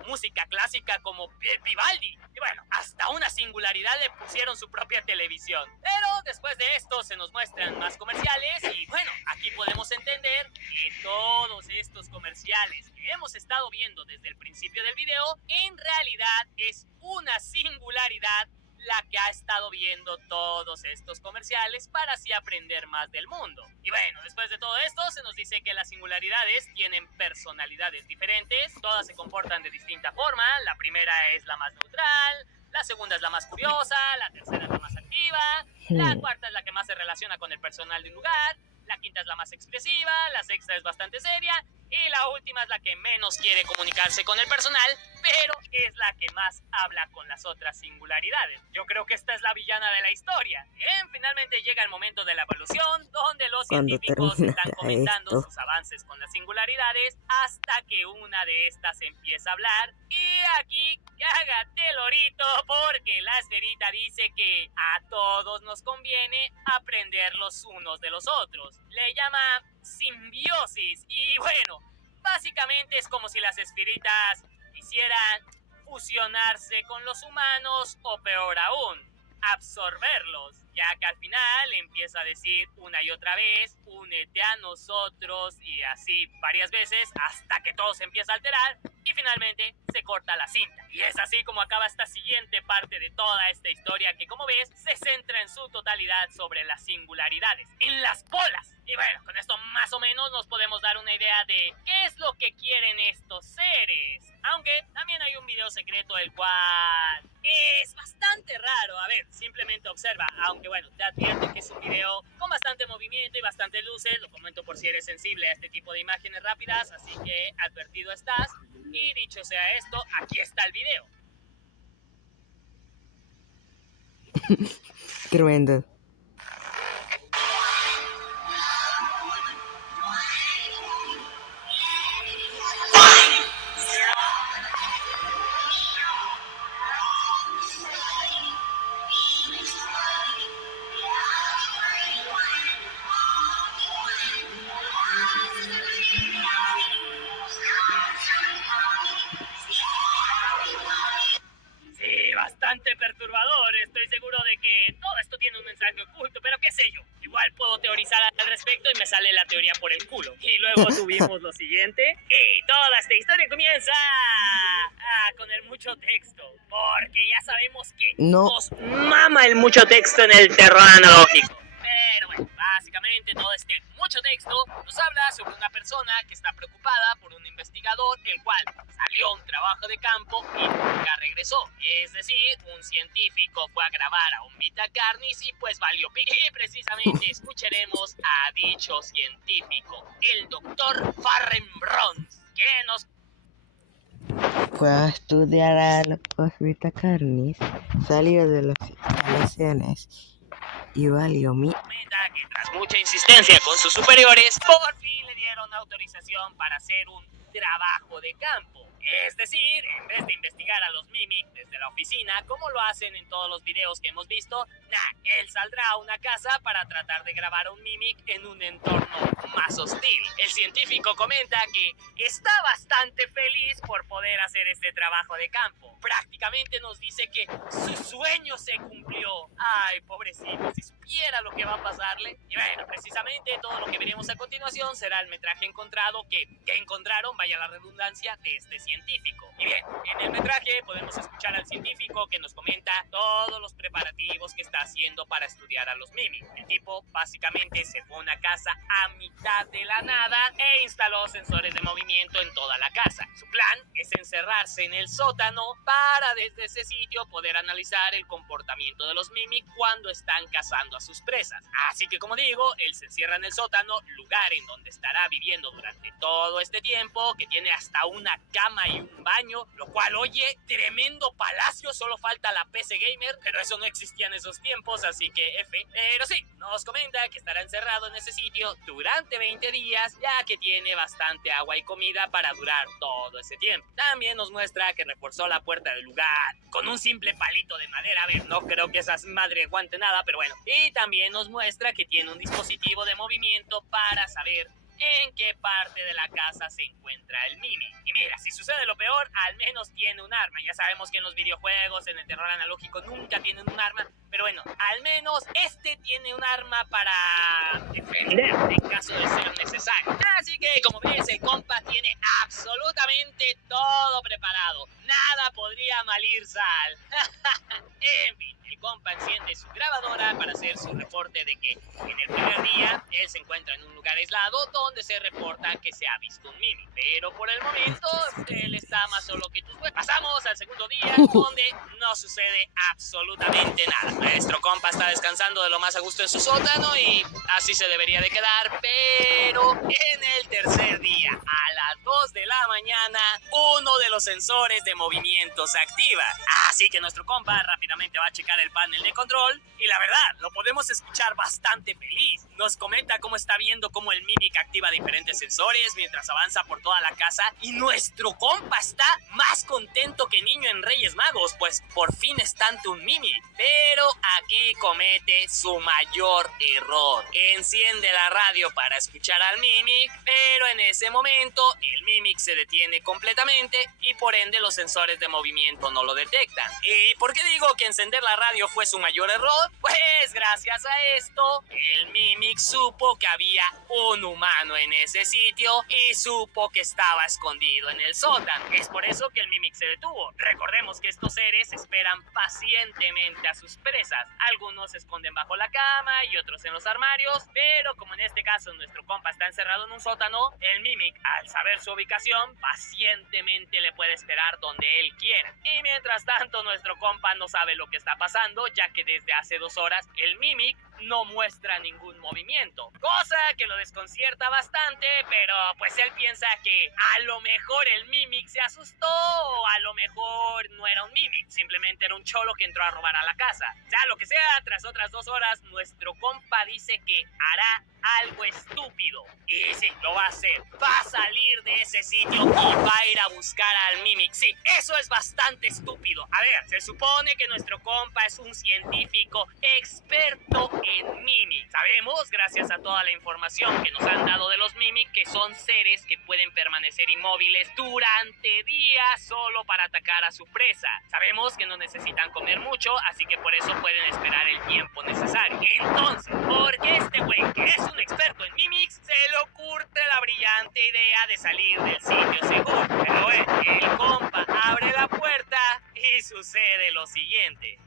clásica como Vivaldi. Y bueno, hasta una singularidad le pusieron su propia televisión. Pero después de esto se nos muestran más comerciales y bueno, aquí podemos entender que todos estos comerciales que hemos estado viendo desde el principio del video, en realidad es una singularidad la que ha estado viendo todos estos comerciales para así aprender más del mundo. Y bueno, después de todo esto se nos dice que las singularidades tienen personalidades diferentes, todas se comportan de distinta forma. La primera es la más neutral, la segunda es la más curiosa, la tercera es la más activa, la cuarta es la que más se relaciona con el personal de un lugar, la quinta es la más expresiva, la sexta es bastante seria y la última es la que menos quiere comunicarse con el personal, pero es la que más habla con las otras singularidades. Yo creo que esta es la villana de la historia. Bien, finalmente llega el momento de la evolución, donde los científicos están comentando sus avances con las singularidades hasta que una de estas empieza a hablar. Y aquí, cágate lorito, porque la esferita dice que a todos nos conviene aprender los unos de los otros. Le llama simbiosis y bueno, básicamente es como si las esferitas quisieran fusionarse con los humanos o peor aún, absorberlos, ya que al final empieza a decir una y otra vez, únete a nosotros y así varias veces hasta que todo se empieza a alterar y finalmente se corta la cinta. Y es así como acaba esta siguiente parte de toda esta historia que, como ves, se centra en su totalidad sobre las singularidades, en las bolas. Y bueno, con esto más o menos nos podemos dar una idea de qué es lo que quieren estos seres. Aunque también hay un video secreto el cual es bastante raro. A ver, simplemente observa. Aunque bueno, te advierto que es un video con bastante movimiento y bastante luces. Lo comento por si eres sensible a este tipo de imágenes rápidas. Así que advertido estás. Y dicho sea esto, aquí está el video. Tremendo. me sale la teoría por el culo. Y luego tuvimos lo siguiente. Y toda esta historia comienza con el mucho texto. Porque ya sabemos que No. nos mama el mucho texto en el terror analógico. Pero bueno, básicamente todo este mucho texto nos habla sobre una persona que está preocupada por un investigador el cual salió a un trabajo de campo y nunca regresó. Es decir, un científico fue a grabar a un Vitacarnis y pues valió pico. Y precisamente escucharemos a dicho científico, el doctor Farrenbrons, que nos Fue a estudiar a los Vitacarnis, salió de las instalaciones y valió mi... comenta que tras mucha insistencia con sus superiores, por fin le dieron autorización para hacer un trabajo de campo. Es decir, en vez de investigar a los Mimic desde la oficina, como lo hacen en todos los videos que hemos visto, él saldrá a una casa para tratar de grabar a un Mimic en un entorno más hostil. El científico comenta que está bastante feliz por poder hacer este trabajo de campo. Prácticamente nos dice que su sueño se cumplió. Ay, pobrecito, si supiera lo que va a pasarle. Y bueno, precisamente todo lo que veremos a continuación será el metraje encontrado que encontraron, vaya la redundancia, de este científico. Y bien, en el metraje podemos escuchar al científico que nos comenta todos los preparativos que está haciendo para estudiar a los Mimic. El tipo básicamente se fue a una casa a mitad de la nada e instaló sensores de movimiento en toda la casa. Su plan es encerrarse en el sótano para desde ese sitio poder analizar el comportamiento de los Mimic cuando están cazando a sus presas. Así que, como digo, él se encierra en el sótano, lugar en donde estará viviendo durante todo este tiempo, que tiene hasta una cama y un baño, lo cual, oye, tremendo palacio, solo falta la PC Gamer, pero eso no existía en esos tiempos, así que F. Pero sí, nos comenta que estará encerrado en ese sitio durante 20 días, ya que tiene bastante agua y comida para durar todo ese tiempo. También nos muestra que reforzó la puerta del lugar con un simple palito de madera. A ver, no creo que esa madre aguante nada, pero bueno. Y también nos muestra que tiene un dispositivo de movimiento para saber en qué parte de la casa se encuentra el Mimic. Y mira, si sucede lo peor, al menos tiene un arma. Ya sabemos que en los videojuegos, en el terror analógico, nunca tienen un arma, pero bueno, al menos este tiene un arma para defenderse en caso de ser necesario. Así que, como ves, el compa tiene absolutamente todo preparado. Nada podría mal ir sal. En fin, el compa enciende su grabadora para hacer su reporte de que en el primer día él se encuentra en un lugar aislado donde se reporta que se ha visto un Mimic. Pero por el momento él está más solo que tus huevos. Pasamos al segundo día donde no sucede absolutamente nada. Nuestro compa está descansando de lo más a gusto en su sótano y así se debería de quedar. Pero en el tercer día, a las 2 de la mañana, uno de los sensores de movimiento se activa. Así que nuestro compa rápidamente va a checar el panel de control y la verdad, lo podemos escuchar bastante feliz. Nos comenta cómo está viendo cómo el Mimic activa diferentes sensores mientras avanza por toda la casa y nuestro compa está más contento que niño en Reyes Magos, pues por fin está ante un Mimic. Pero aquí comete su mayor error. Enciende la radio para escuchar al Mimic, pero en ese momento el Mimic se detiene completamente y por ende los sensores de movimiento no lo detectan. ¿Y por qué digo que encender la radio fue su mayor error? Pues gracias a esto, el Mimic supo que había un humano en ese sitio y supo que estaba escondido en el sótano. Es por eso que el Mimic se detuvo. Recordemos que estos seres esperan pacientemente a sus presas. Algunos se esconden bajo la cama y otros en los armarios, pero como en este caso nuestro compa está encerrado en un sótano, el Mimic, al saber su ubicación, pacientemente le puede esperar donde él quiera. Y mientras tanto, nuestro compa no sabe lo que está pasando, ya que desde hace 2 horas el Mimic no muestra ningún movimiento, cosa que lo desconcierta bastante, pero pues él piensa que a lo mejor el Mimic se asustó o a lo mejor no era un Mimic, simplemente era un cholo que entró a robar a la casa. Sea lo que sea, tras otras 2 horas, nuestro compa dice que hará algo estúpido. Y sí, lo va a hacer. Va a salir de ese sitio y va a ir a buscar al Mimic. Sí, eso es bastante estúpido. A ver, se supone que nuestro compa es un científico experto en Mimic. Sabemos, gracias a toda la información que nos han dado de los Mimic, que son seres que pueden permanecer inmóviles durante días solo para atacar a su presa. Sabemos que no necesitan comer mucho, así que por eso pueden esperar el tiempo necesario. Entonces, ¿por qué este güey, que es un experto en Mimics, se le ocurre la brillante idea de salir del sitio seguro? Pero bueno, el compa abre la puerta y sucede lo siguiente.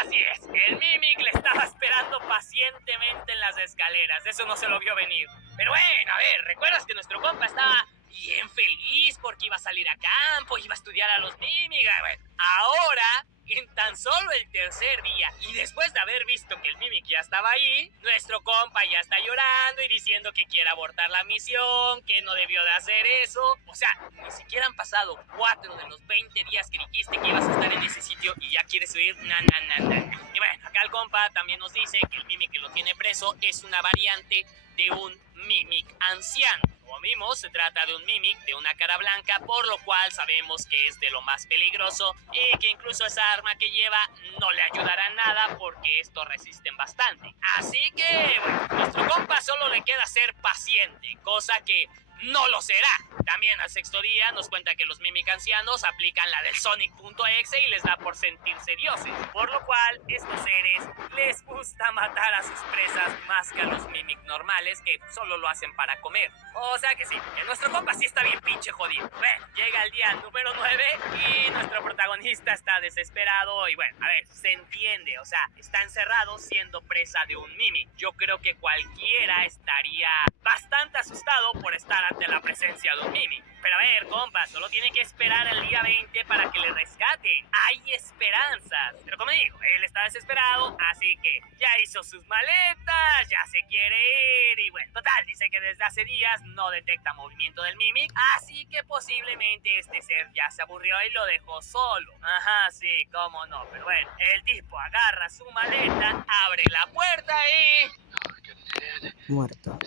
Así es, el Mimic le estaba esperando pacientemente en las escaleras, eso no se lo vio venir. Pero bueno, a ver, ¿recuerdas que nuestro compa estaba bien feliz porque iba a salir a campo, iba a estudiar a los Mimic? Bueno, ahora, en tan solo el tercer día, y después de haber visto que el Mimic ya estaba ahí, nuestro compa ya está llorando y diciendo que quiere abortar la misión, que no debió de hacer eso. O sea, ni siquiera han pasado 4 de los 20 días que dijiste que ibas a estar en ese sitio y ya quieres huir. Y bueno, acá el compa también nos dice que el Mimic que lo tiene preso es una variante de un Mimic anciano. Como vimos, se trata de un Mimic de una cara blanca, por lo cual sabemos que es de lo más peligroso y que incluso esa arma que lleva no le ayudará en nada porque estos resisten bastante. Así que, bueno, nuestro compa solo le queda ser paciente, cosa que no lo será. También al sexto día nos cuenta que los Mimic ancianos aplican la del Sonic.exe y les da por sentirse dioses, por lo cual estos seres les gusta matar a sus presas más que a los Mimic normales que solo lo hacen para comer. O sea que sí, que nuestro compa sí está bien pinche jodido. Bueno, llega el día número 9 y nuestro protagonista está desesperado y bueno, a ver, se entiende, o sea, está encerrado siendo presa de un Mimic. Yo creo que cualquiera estaría bastante asustado por estar ante la presencia de un Mimic. Pero a ver, compa, solo tiene que esperar el día 20 para que le rescaten. Hay esperanzas. Pero como digo, él está desesperado, así que ya hizo sus maletas, ya se quiere ir y bueno, total, dice que desde hace días no detecta movimiento del Mimic, así que posiblemente este ser ya se aburrió y lo dejó solo. Ajá, sí, cómo no, pero bueno, el tipo agarra su maleta, abre la puerta y... muerto.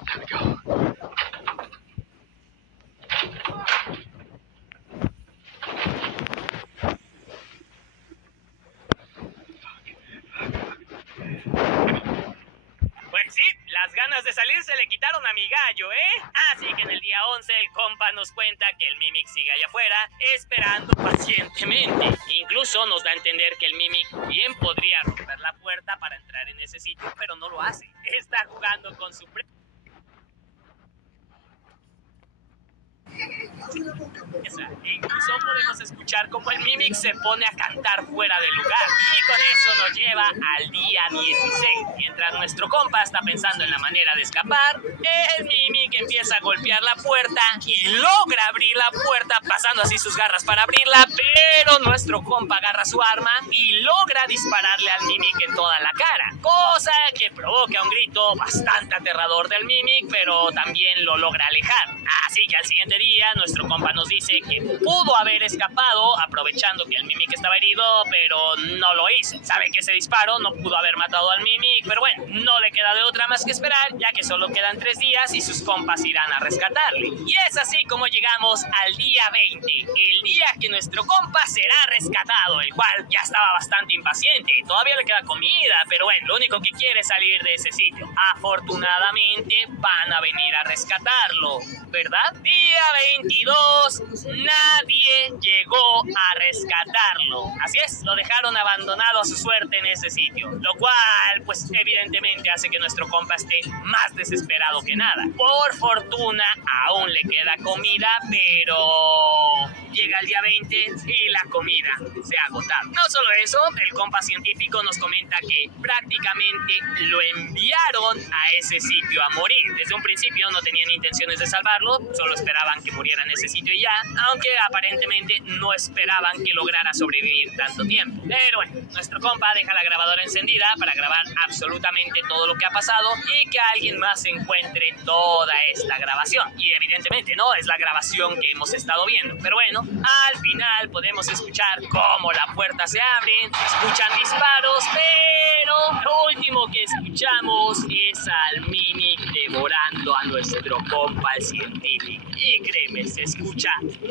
Pues sí, las ganas de salir se le quitaron a mi gallo, ¿eh? Así que en el día 11 el compa nos cuenta que el Mimic sigue allá afuera, esperando pacientemente. Incluso nos da a entender que el Mimic bien podría romper la puerta para entrar en ese sitio, pero no lo hace. Está jugando con su incluso podemos escuchar cómo el Mimic se pone a cantar fuera del lugar. Y con eso nos lleva al día 16. Mientras nuestro compa está pensando en la manera de escapar, el Mimic empieza a golpear la puerta y logra abrir la puerta, pasando así sus garras para abrirla, pero nuestro compa agarra su arma y logra dispararle al Mimic en toda la cara, cosa que provoca un grito bastante aterrador del Mimic, pero también lo logra alejar. Así que al siguiente día nuestro compa nos dice que pudo haber escapado aprovechando que el Mimic estaba herido, pero no lo hizo. Sabe que ese disparo no pudo haber matado al Mimic, pero bueno, no le queda de otra más que esperar, ya que solo quedan 3 días y sus compas irán a rescatarle. Y es así como llegamos al día 20, el día que nuestro compa será rescatado, el cual ya estaba bastante impaciente. Todavía le queda comida, pero bueno, lo único que quiere es salir de ese sitio. Afortunadamente van a venir a rescatarlo, ¿verdad? Día 22, nadie llegó a rescatarlo. Así es, lo dejaron abandonado a su suerte en ese sitio, lo cual pues evidentemente hace que nuestro compa esté más desesperado que nada. Por fortuna aún le queda comida, pero llega el día 20 y la comida se ha agotado. No solo eso, el compa científico nos comenta que prácticamente lo enviaron a ese sitio a morir. Desde un principio no tenían intenciones de salvarlo, solo esperaban que muriera en ese sitio y ya, aunque aparentemente no esperaban que lograra sobrevivir tanto tiempo. Pero bueno, nuestro compa deja la grabadora encendida para grabar absolutamente todo lo que ha pasado y que alguien más encuentre toda esta grabación. Y evidentemente no es la grabación que hemos estado viendo, pero bueno, al final podemos escuchar cómo la puerta se abre, se escuchan disparos, pero lo último que escuchamos es al Mini devorando a nuestro compa el científico. Y créeme, se escucha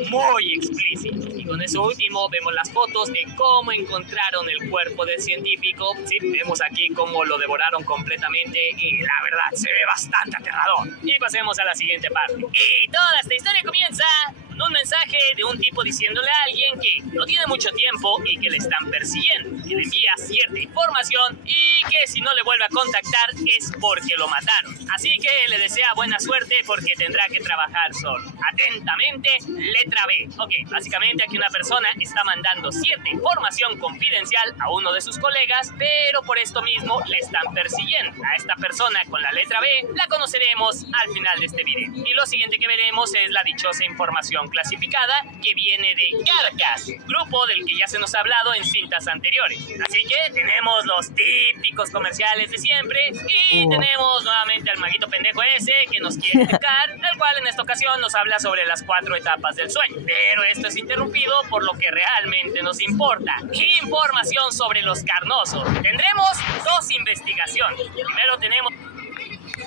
muy explícito. Y con eso último vemos las fotos de cómo encontraron el cuerpo del científico. Sí, vemos aquí cómo lo devoraron completamente y la verdad se ve bastante aterrador. Y pasemos a la siguiente parte. Y toda esta historia comienza con un mensaje de un tipo diciéndole a alguien que no tiene mucho tiempo y que le están persiguiendo, que le envía cierta información y que si no le vuelve a contactar es porque lo mataron. Así que le desea buena suerte porque tendrá que trabajar solo. Atentamente, letra B. Ok, básicamente aquí una persona está mandando cierta información confidencial a uno de sus colegas, pero por esto mismo le están persiguiendo. A esta persona con la letra B la conoceremos al final de este video. Y lo siguiente que veremos es la dichosa información clasificada que viene de Carcass, grupo del que ya se nos ha hablado en cintas anteriores. Así que tenemos los típicos comerciales de siempre y tenemos nuevamente al maguito pendejo ese que nos quiere explicar, el cual en esta ocasión nos habla sobre las 4 etapas del sueño. Pero esto es interrumpido por lo que realmente nos importa: información sobre los carnosos. Tendremos 2 investigaciones. Primero tenemos...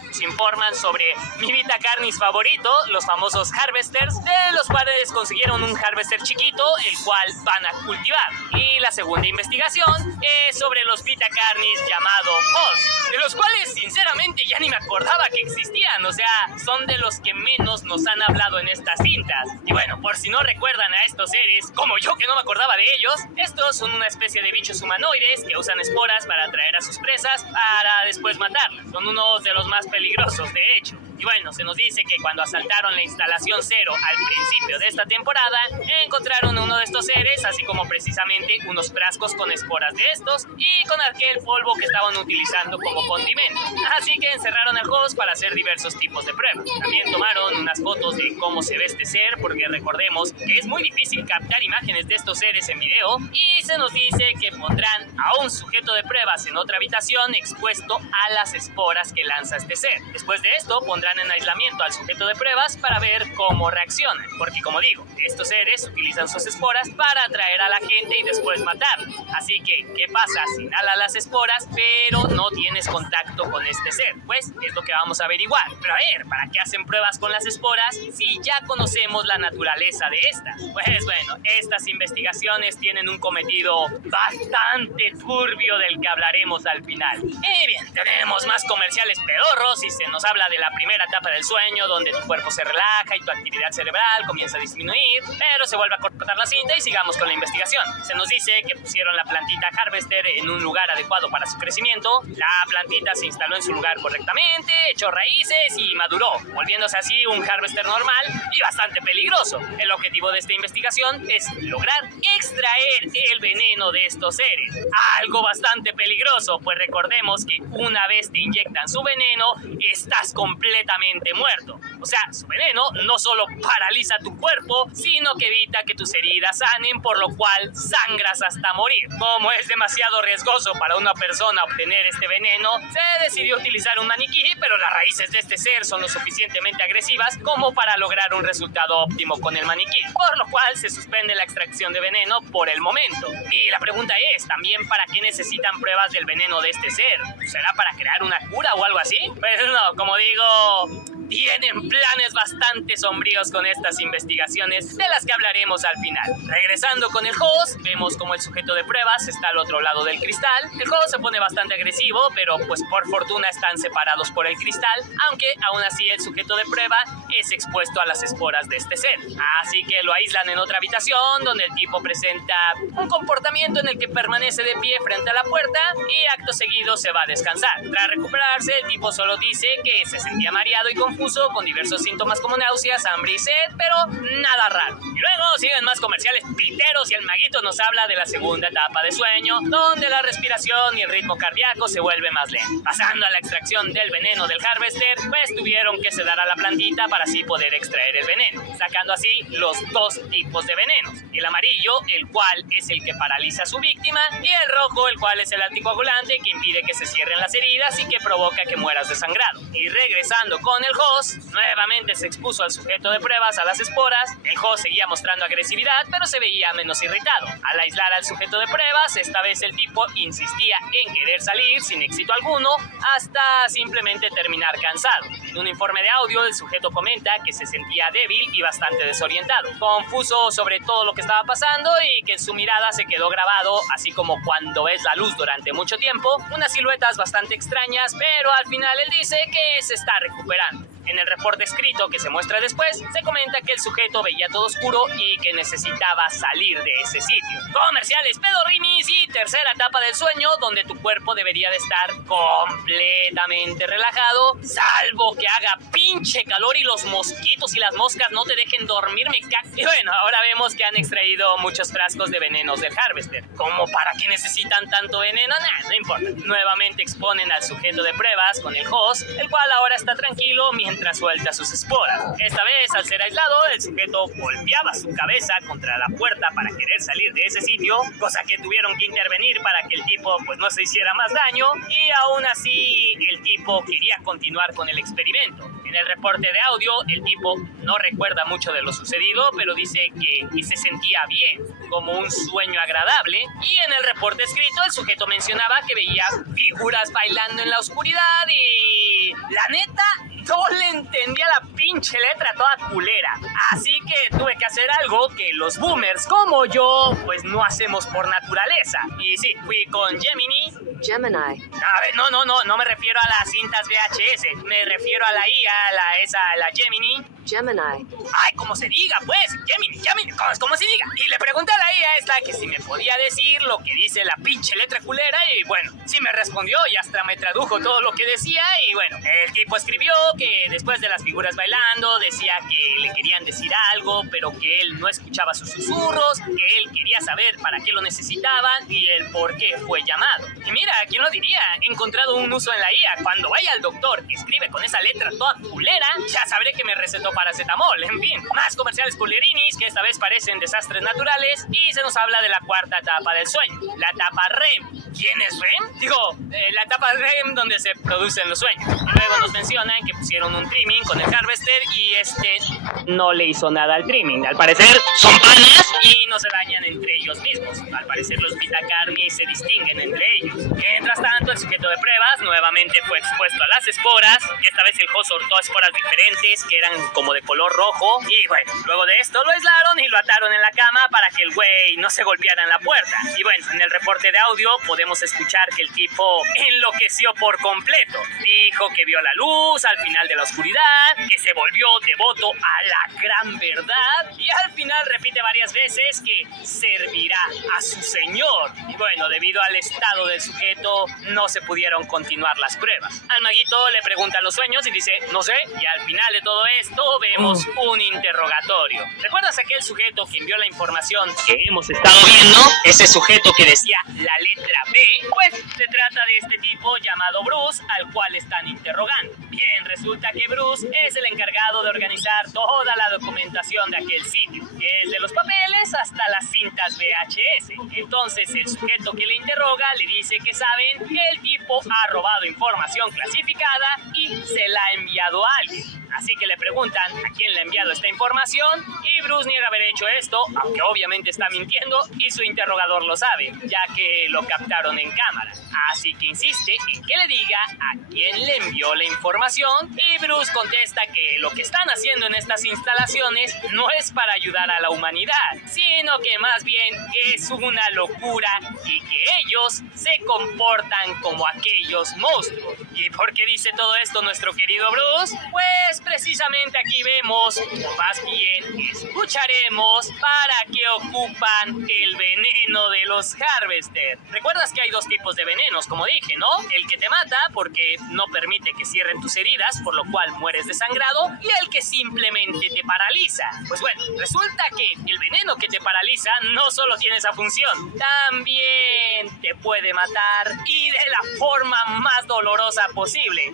Nos informan sobre mi Vita Carnis favorito, los famosos Harvesters, de los cuales consiguieron un Harvester chiquito, el cual van a cultivar. Y la segunda investigación es sobre los Vita Carnis llamado Hoss, de los cuales sinceramente ya ni me acordaba que existían, o sea, son de los que menos nos han hablado en estas cintas. Y bueno, por si no recuerdan a estos seres, como yo que no me acordaba de ellos, estos son una especie de bichos humanoides que usan esporas para atraer a sus presas para después matarlas. Son unos de los más peligrosos, de hecho. Y bueno, se nos dice que cuando asaltaron la instalación 0 al principio de esta temporada, encontraron uno de estos seres, así como precisamente unos frascos con esporas de estos y con aquel polvo que estaban utilizando como condimento. Así que encerraron al host para hacer diversos tipos de pruebas. También tomaron unas fotos de cómo se ve este ser, porque recordemos que es muy difícil captar imágenes de estos seres en video, y se nos dice que pondrán a un sujeto de pruebas en otra habitación expuesto a las esporas que lanza este ser. Después de esto pondrán en aislamiento al sujeto de pruebas para ver cómo reacciona, porque como digo, estos seres utilizan sus esporas para atraer a la gente y después matar. Así que, ¿qué pasa si inhalas las esporas pero no tienes contacto con este ser? Pues es lo que vamos a averiguar. Pero a ver, ¿para qué hacen pruebas con las esporas si ya conocemos la naturaleza de estas? Pues bueno, estas investigaciones tienen un cometido bastante turbio del que hablaremos al final. Y bien, tenemos más comerciales pedorros y se nos habla de la primera etapa del sueño, donde tu cuerpo se relaja y tu actividad cerebral comienza a disminuir, pero se vuelve a cortar la cinta y sigamos con la investigación. Se nos dice que pusieron la plantita Harvester en un lugar adecuado para su crecimiento. La plantita se instaló en su lugar correctamente, echó raíces y maduró, volviéndose así un Harvester normal y bastante peligroso. El objetivo de esta investigación es lograr extraer el veneno de estos seres, algo bastante peligroso, pues recordemos que una vez te inyectan su veneno, estás completamente muerto. O sea, su veneno no solo paraliza tu cuerpo, sino que evita que tus heridas sanen, por lo cual sangras hasta morir. Como es demasiado riesgoso para una persona obtener este veneno, se decidió utilizar un maniquí, pero las raíces de este ser son lo suficientemente agresivas como para lograr un resultado óptimo con el maniquí, por lo cual se suspende la extracción de veneno por el momento. Y la pregunta es, ¿también para qué necesitan pruebas del veneno de este ser? ¿Será para crear una cura o algo así? Pues no, como digo, tienen planes bastante sombríos con estas investigaciones, de las que hablaremos al final. Regresando con el host, vemos como el sujeto de pruebas está al otro lado del cristal. El host se pone bastante agresivo, pero pues por fortuna están separados por el cristal, aunque aún así el sujeto de prueba es expuesto a las esporas de este ser. Así que lo aíslan en otra habitación, donde el tipo presenta un comportamiento en el que permanece de pie frente a la puerta y acto seguido se va a descansar. Tras recuperarse, el tipo solo dice que se sentía mareado y confuso, con diversos síntomas como náuseas, hambre y sed, pero nada raro. Y luego siguen más comerciales piteros y el maguito nos habla de la segunda etapa de sueño, donde la respiración y el ritmo cardíaco se vuelve más más lento. Pasando a la extracción del veneno del Harvester, pues tuvieron que sedar a la plantita para así poder extraer el veneno, sacando así los dos tipos de venenos. El amarillo, el cual es el que paraliza a su víctima, y el rojo, el cual es el anticoagulante que impide que se cierren las heridas y que provoca que mueras desangrado. Y regresando con el host, nuevamente se expuso al sujeto de pruebas a las esporas. El host seguía mostrando agresividad, pero se veía menos irritado. Al aislar al sujeto de pruebas, esta vez el tipo insistía en querer salir sin éxito alguno, hasta simplemente terminar cansado. En un informe de audio, el sujeto comenta que se sentía débil y bastante desorientado, confuso sobre todo lo que estaba pasando, y que en su mirada se quedó grabado, así como cuando ves la luz durante mucho tiempo, unas siluetas bastante extrañas, pero al final él dice que se está recuperando. En el reporte escrito que se muestra después, se comenta que el sujeto veía todo oscuro y que necesitaba salir de ese sitio. Comerciales, pedorrinis y tercera etapa del sueño, donde tu cuerpo debería de estar completamente relajado, salvo que haga pinche calor y los mosquitos y las moscas no te dejen dormir, me cago. Y bueno, ahora vemos que han extraído muchos frascos de venenos del Harvester. ¿Cómo para qué necesitan tanto veneno? Nah, no importa. Nuevamente exponen al sujeto de pruebas con el host, el cual ahora está tranquilo mientras suelta sus esporas. Esta vez, al ser aislado, el sujeto golpeaba su cabeza contra la puerta para querer salir de ese sitio, cosa que tuvieron que intervenir para que el tipo pues no se hiciera más daño, y aún así el tipo quería continuar con el experimento. En el reporte de audio, el tipo no recuerda mucho de lo sucedido, pero dice que se sentía bien, como un sueño agradable, y en el reporte escrito el sujeto mencionaba que veía figuras bailando en la oscuridad y la neta no le entendía la pinche letra toda culera. Así que tuve que hacer algo que los boomers como yo pues no hacemos por naturaleza. Y sí, fui con Gemini. A ver, no me refiero a las cintas VHS, me refiero a la IA, la Gemini. Ay, como se diga, pues, Gemini, como se diga. Y le pregunté a la IA esta que si me podía decir lo que dice la pinche letra culera, y bueno, sí me respondió y hasta me tradujo todo lo que decía. Y bueno, el tipo escribió que después de las figuras bailando decía que le querían decir algo, pero que él no escuchaba sus susurros, que él quería saber para qué lo necesitaban y el por qué fue llamado. Y mira, ¿quién lo diría? He encontrado un uso en la IA. Cuando vaya al doctor que escribe con esa letra toda culera, ya sabré que me recetó paracetamol. En fin, más comerciales culerinis que esta vez parecen desastres naturales, y se nos habla de la cuarta etapa del sueño, la etapa REM. ¿Quién es REM? Digo, la etapa REM donde se producen los sueños. Y luego nos mencionan que pusieron un trimming con el Harvester y este no le hizo nada al trimming. Al parecer son panas y no se dañan entre ellos mismos. Al parecer los Vitacarni se distinguen entre ellos. Mientras tanto, el sujeto de pruebas nuevamente fue expuesto a las esporas, y esta vez el host soltó esporas diferentes que eran como de color rojo. Y bueno, luego de esto lo aislaron y lo ataron en la cama para que el güey no se golpeara en la puerta. Y bueno, en el reporte de audio podemos escuchar que el tipo enloqueció por completo. Dijo que vio la luz al final de la oscuridad, que se volvió devoto a la gran verdad, y al final repite varias veces que servirá a su señor. Y bueno, debido al estado del sujeto no se pudieron continuar las pruebas. Al maguito le preguntan los sueños y dice no sé, y al final de todo esto vemos un interrogatorio. ¿Recuerdas aquel sujeto que envió la información que hemos estado viendo? Ese sujeto que decía la letra B, pues se trata de este tipo llamado Bruce, al cual están interrogando. Bien, resulta que Bruce es el encargado de organizar toda la documentación de aquel sitio, desde los papeles hasta las cintas VHS. Entonces el sujeto que le interroga le dice que saben que el tipo ha robado información clasificada y se la ha enviado a alguien. Así que le preguntan a quién le ha enviado esta información, y Bruce niega haber hecho esto, aunque obviamente está mintiendo y su interrogador lo sabe, ya que lo captaron en cámara. Así que insiste en que le diga a quién le envió la información, y Bruce contesta que lo que están haciendo en estas instalaciones no es para ayudar a la humanidad, sino que más bien es una locura y que ellos se comportan como aquellos monstruos. ¿Y por qué dice todo esto nuestro querido Bruce? Pues precisamente aquí vemos, o más bien escucharemos, para qué ocupan el veneno de los Harvester. ¿Recuerdas que hay dos tipos de venenos, como dije, no? El que te mata porque no permite que cierren tus heridas, por lo cual mueres desangrado, y el que simplemente te paraliza. Pues bueno, resulta que el veneno que te paraliza no solo tiene esa función, también te puede matar, y de la forma más dolorosa posible.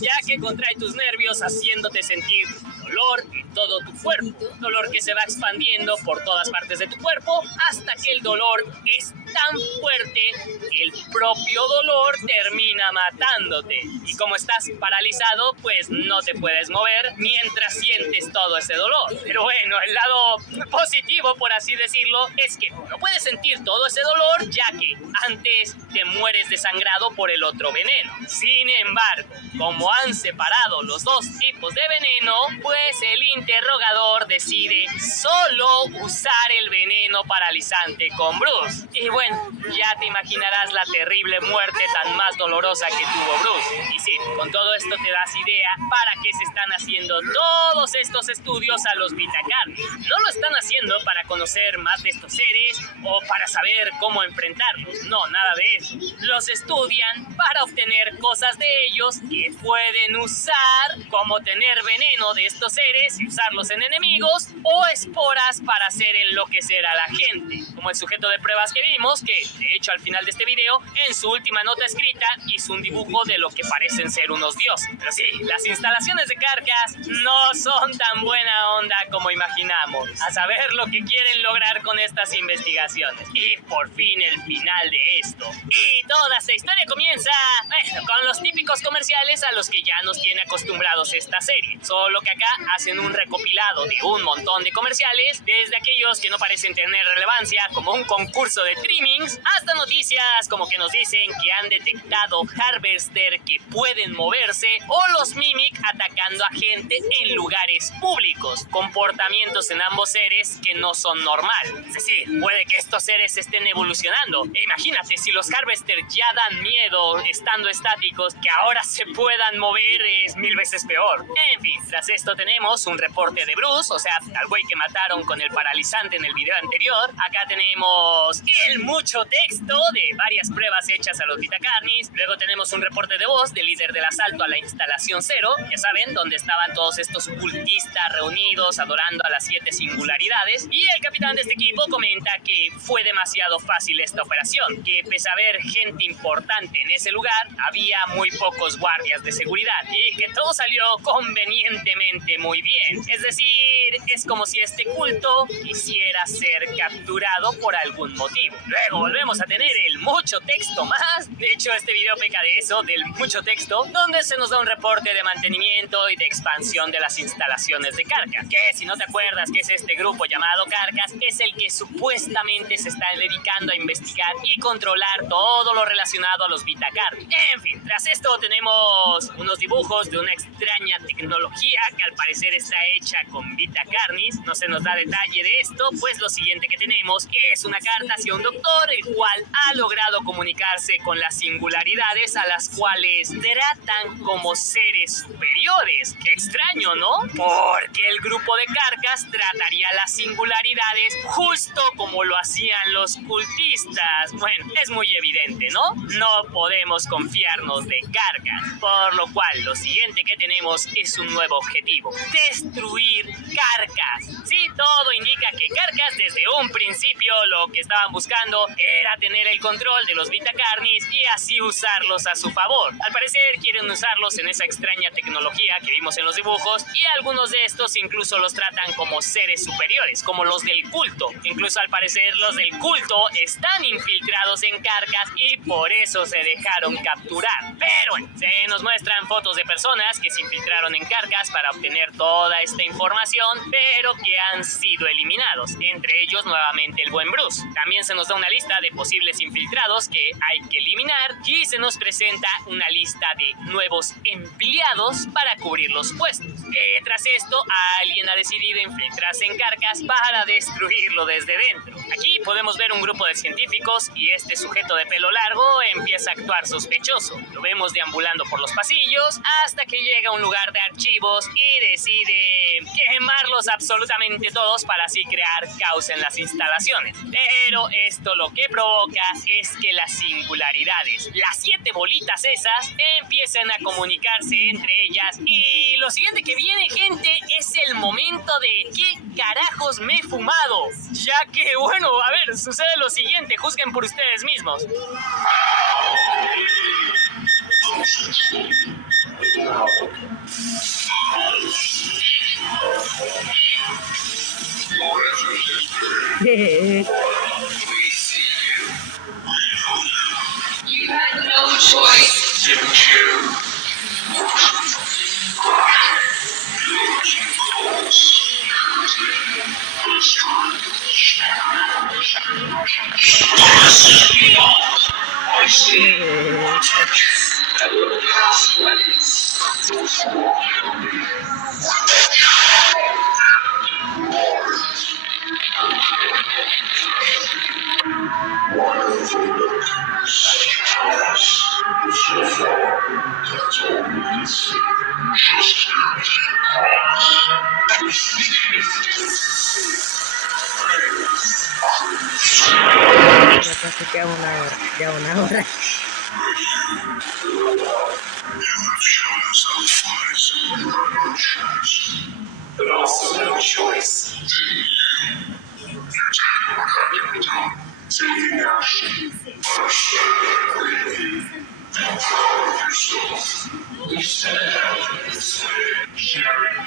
Ya que contrae tus nervios haciéndote sentir dolor en todo tu cuerpo, dolor que se va expandiendo por todas partes de tu cuerpo hasta que el dolor es tan fuerte que el propio dolor termina matándote. Y como estás paralizado, pues no te puedes mover mientras sientes todo ese dolor. Pero bueno, el lado positivo, por así decirlo, es que no puedes sentir todo ese dolor, ya que antes te mueres desangrado por el otro veneno. Sin embargo, como han separado los dos tipos de veneno, pues el interrogador decide solo usar el veneno paralizante con Bruce. Y bueno, ya te imaginarás la terrible muerte tan más dolorosa que tuvo Bruce. Y sí, con todo esto te das idea para qué se están haciendo todos estos estudios a los Vitacarnis. No lo están haciendo para conocer más de estos seres o para saber cómo enfrentarlos. No, nada de eso. Los estudian para obtener cosas de ellos que pueden usar, como tener veneno de estos seres y usarlos en enemigos, o esporas para hacer enloquecer a la gente, como el sujeto de pruebas que vimos, que de hecho al final de este video, en su última nota escrita, hizo un dibujo de lo que parecen ser unos dioses. Pero sí, las instalaciones de Carcass no son tan buena onda como imaginamos, a saber lo que quieren lograr con estas investigaciones. Y por fin el final de esto. Y toda esta historia comienza, bueno, con los típicos comerciales a los que ya nos tiene acostumbrados esta serie, solo que acá hacen un recopilado de un montón de comerciales, desde aquellos que no parecen tener relevancia, como un concurso de trimmings, hasta noticias como que nos dicen que han detectado Harvester que pueden moverse, o los Mimic atacando a gente en lugares públicos, comportamientos en ambos seres que no son normales. Es decir, puede que estos seres estén evolucionando. E imagínate, si los Harvester ya dan miedo estando estáticos, que ahora se puedan mover es 1000 veces peor. En fin, tras esto tenemos un reporte de Bruce, o sea, al güey que mataron con el paralizante en el video anterior. Acá tenemos el mucho texto de varias pruebas hechas a los Vitacarnis. Luego tenemos un reporte de voz del líder del asalto a la instalación 0, ya saben, donde estaban todos estos cultistas reunidos adorando a las 7 singularidades. Y el capitán de este equipo comenta que fue demasiado fácil esta operación, que pese a haber gente importante en ese lugar, había muy pocos guardias de seguridad y que todo salió convenientemente muy bien. Es decir, es como si este culto quisiera ser capturado por algún motivo. Luego volvemos a tener el mucho texto más. De hecho, este video peca de eso, del mucho texto, donde se nos da un reporte de mantenimiento y de expansión de las instalaciones de Carcass. Que si no te acuerdas que es este grupo llamado Carcass, es el que supuestamente se está dedicando a investigar y controlar todo lo relacionado a los Vitacarnis. En fin, tras esto tenemos unos dibujos de una extraña tecnología que al parecer está hecha con Vitacarnis. No se nos da detalle de esto, pues lo siguiente que tenemos es una carta hacia un doctor, el cual ha logrado comunicarse con las singularidades a las cuales tratan como seres superiores. Qué extraño, ¿no? Porque el grupo de Carcass trataría las singularidades justo como lo hacían los cultistas. Bueno, es muy evidente, ¿no? No podemos confiarnos de Carcass, por lo cual lo siguiente que tenemos es un nuevo objetivo: destruir Carcass. Sí, todo indica que Carcass desde un principio lo que estaban buscando era tener el control de los Vitacarnis y así usarlos a su favor. Al parecer quieren usarlos en esa extraña tecnología que vimos en los dibujos, y algunos de estos incluso los tratan como seres superiores, como los del culto. Incluso al parecer los del culto están infiltrados en Carcass y por eso se dejaron capturar. Pero bueno, se nos muestran fotos de personas que se infiltraron en Carcass para obtener toda esta información, pero que han sido eliminados, entre ellos nuevamente el buen Bruce. También se nos da una una lista de posibles infiltrados que hay que eliminar y se nos presenta una lista de nuevos empleados para cubrir los puestos. Tras esto, alguien ha decidido infiltrarse en Carcas para destruirlo desde dentro. Aquí podemos ver un grupo de científicos y este sujeto de pelo largo empieza a actuar sospechoso. Lo vemos deambulando por los pasillos hasta que llega a un lugar de archivos y decide quemarlos absolutamente todos para así crear caos en las instalaciones. Pero esto lo que provoca es que las singularidades, las 7 bolitas esas, empiezan a comunicarse entre ellas. Y lo siguiente que viene, gente, es el momento de ¿qué carajos me he fumado? Ya que, bueno, a ver, sucede lo siguiente, juzguen por ustedes mismos. You had no choice, didn't you? Ya casi queda una hora. Ya una hora. But also no choice. Taking action. You said sharing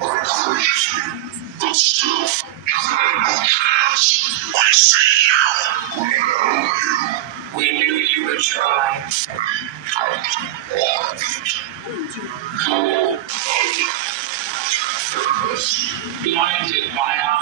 encourages me, but still, you had no chance. I see you. We know you. We knew you would try. Blinded by our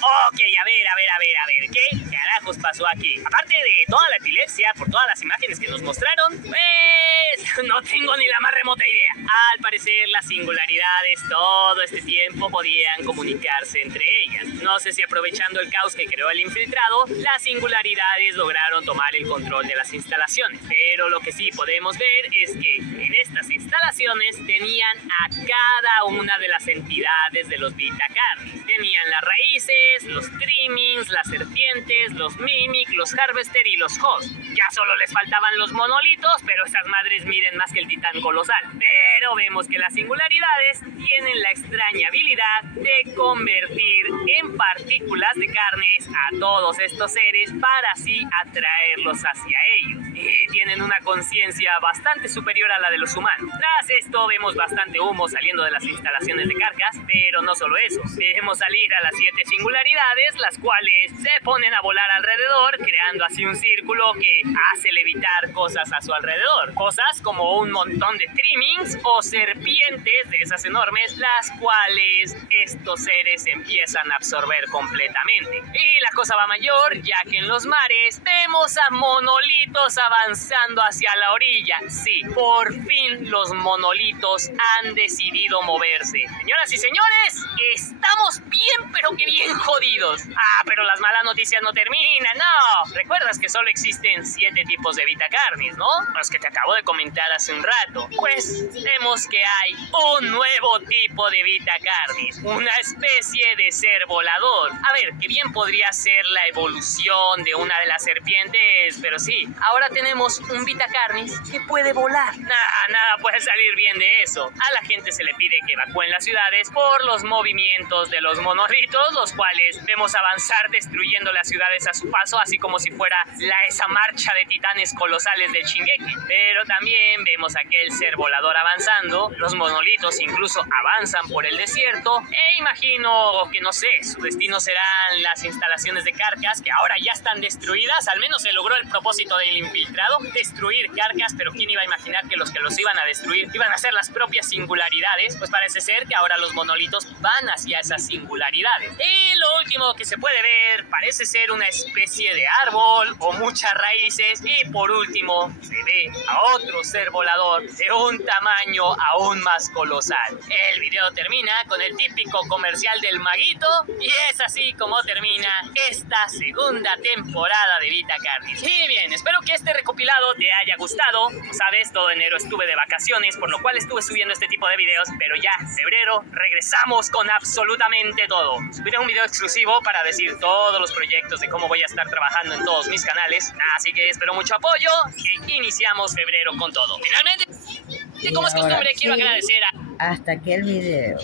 Ok, a ver, ¿qué carajos pasó aquí? Aparte de toda la epilepsia por todas las imágenes que nos mostraron, pues no tengo ni la más remota idea. Al parecer las singularidades todo este tiempo podían comunicarse entre ellas. No sé si aprovechando el caos que creó el infiltrado, las singularidades lograron tomar el control de las instalaciones. Pero lo que sí podemos ver es que en estas instalaciones tenían a cada una de las entidades de los Vitacarnis. Tenían las raíces, los trimmings, las serpientes, los mimic, los harvester y los host. Ya solo les faltaban los monolitos, pero esas madres miden más que el titán colosal. Pero vemos que las singularidades tienen la extraña habilidad de convertir en partículas de carnes a todos estos seres para así atraerlos hacia ellos. Y tienen una conciencia bastante superior a la de los humanos. Tras esto vemos bastante humo saliendo de las instalaciones de Carcas, pero no solo eso. Vemos salir a las 7 singularidades, las cuales se ponen a volar alrededor, creando así un círculo que hace levitar cosas a su alrededor. Cosas como un montón de trimmings o serpientes de esas enormes, las cuales estos seres empiezan a absorber completamente. Y la cosa va mayor, ya que en los mares vemos a monolitos avanzando hacia la orilla. Sí, por fin los monolitos han decidido moverse. Señoras y señores, estamos bien, pero que bien jodidos. Pero las malas noticias no terminan, no. Recuerdas que solo existen 7 tipos de Vitacarnis, ¿no? Los que te acabo de comentar hace un rato. Pues vemos que hay un nuevo tipo de Vitacarnis, una especie de ser volador. A ver, que bien podría ser la evolución de una de las serpientes, pero sí, ahora tenemos un Vitacarnis que puede volar. Nada puede salir bien de eso. A la gente se le pide que evacúen las ciudades por los movimientos de los monolitos, los cuales vemos avanzar destruyendo las ciudades a su paso, así como si fuera esa marcha de titanes colosales del Shingeki. Pero también vemos aquel ser volador avanzando, los monolitos incluso avanzan por el desierto, e imagino que, no sé, su destino serán las instalaciones de Carcas, que ahora ya están destruidas. Al menos se logró el propósito del infiltrado, destruir Carcas, pero ¿quién iba a imaginar que los iban a destruir iban a ser las propias singularidades? Pues parece ser que ahora los monolitos van hacia esas singularidades. Y lo último que se puede ver parece ser una especie de árbol o muchas raíces, y por último se ve a otro ser volador de un tamaño aún más colosal. El video termina con el típico comercial del maguito, y es así como termina esta segunda temporada de Vitacarnis. Y bien, espero que este recopilado te haya gustado. Como sabes, todo enero estuve de vacaciones, por lo cual estuve subiendo este tipo de videos, pero ya en febrero regresamos con absolutamente todo. Subiré un video exclusivo para decir todos los proyectos de cómo voy a estar trabajando en todos mis canales, así que espero mucho apoyo e iniciamos febrero con todo. Finalmente, como es costumbre, quiero agradecer a... Hasta aquí el video.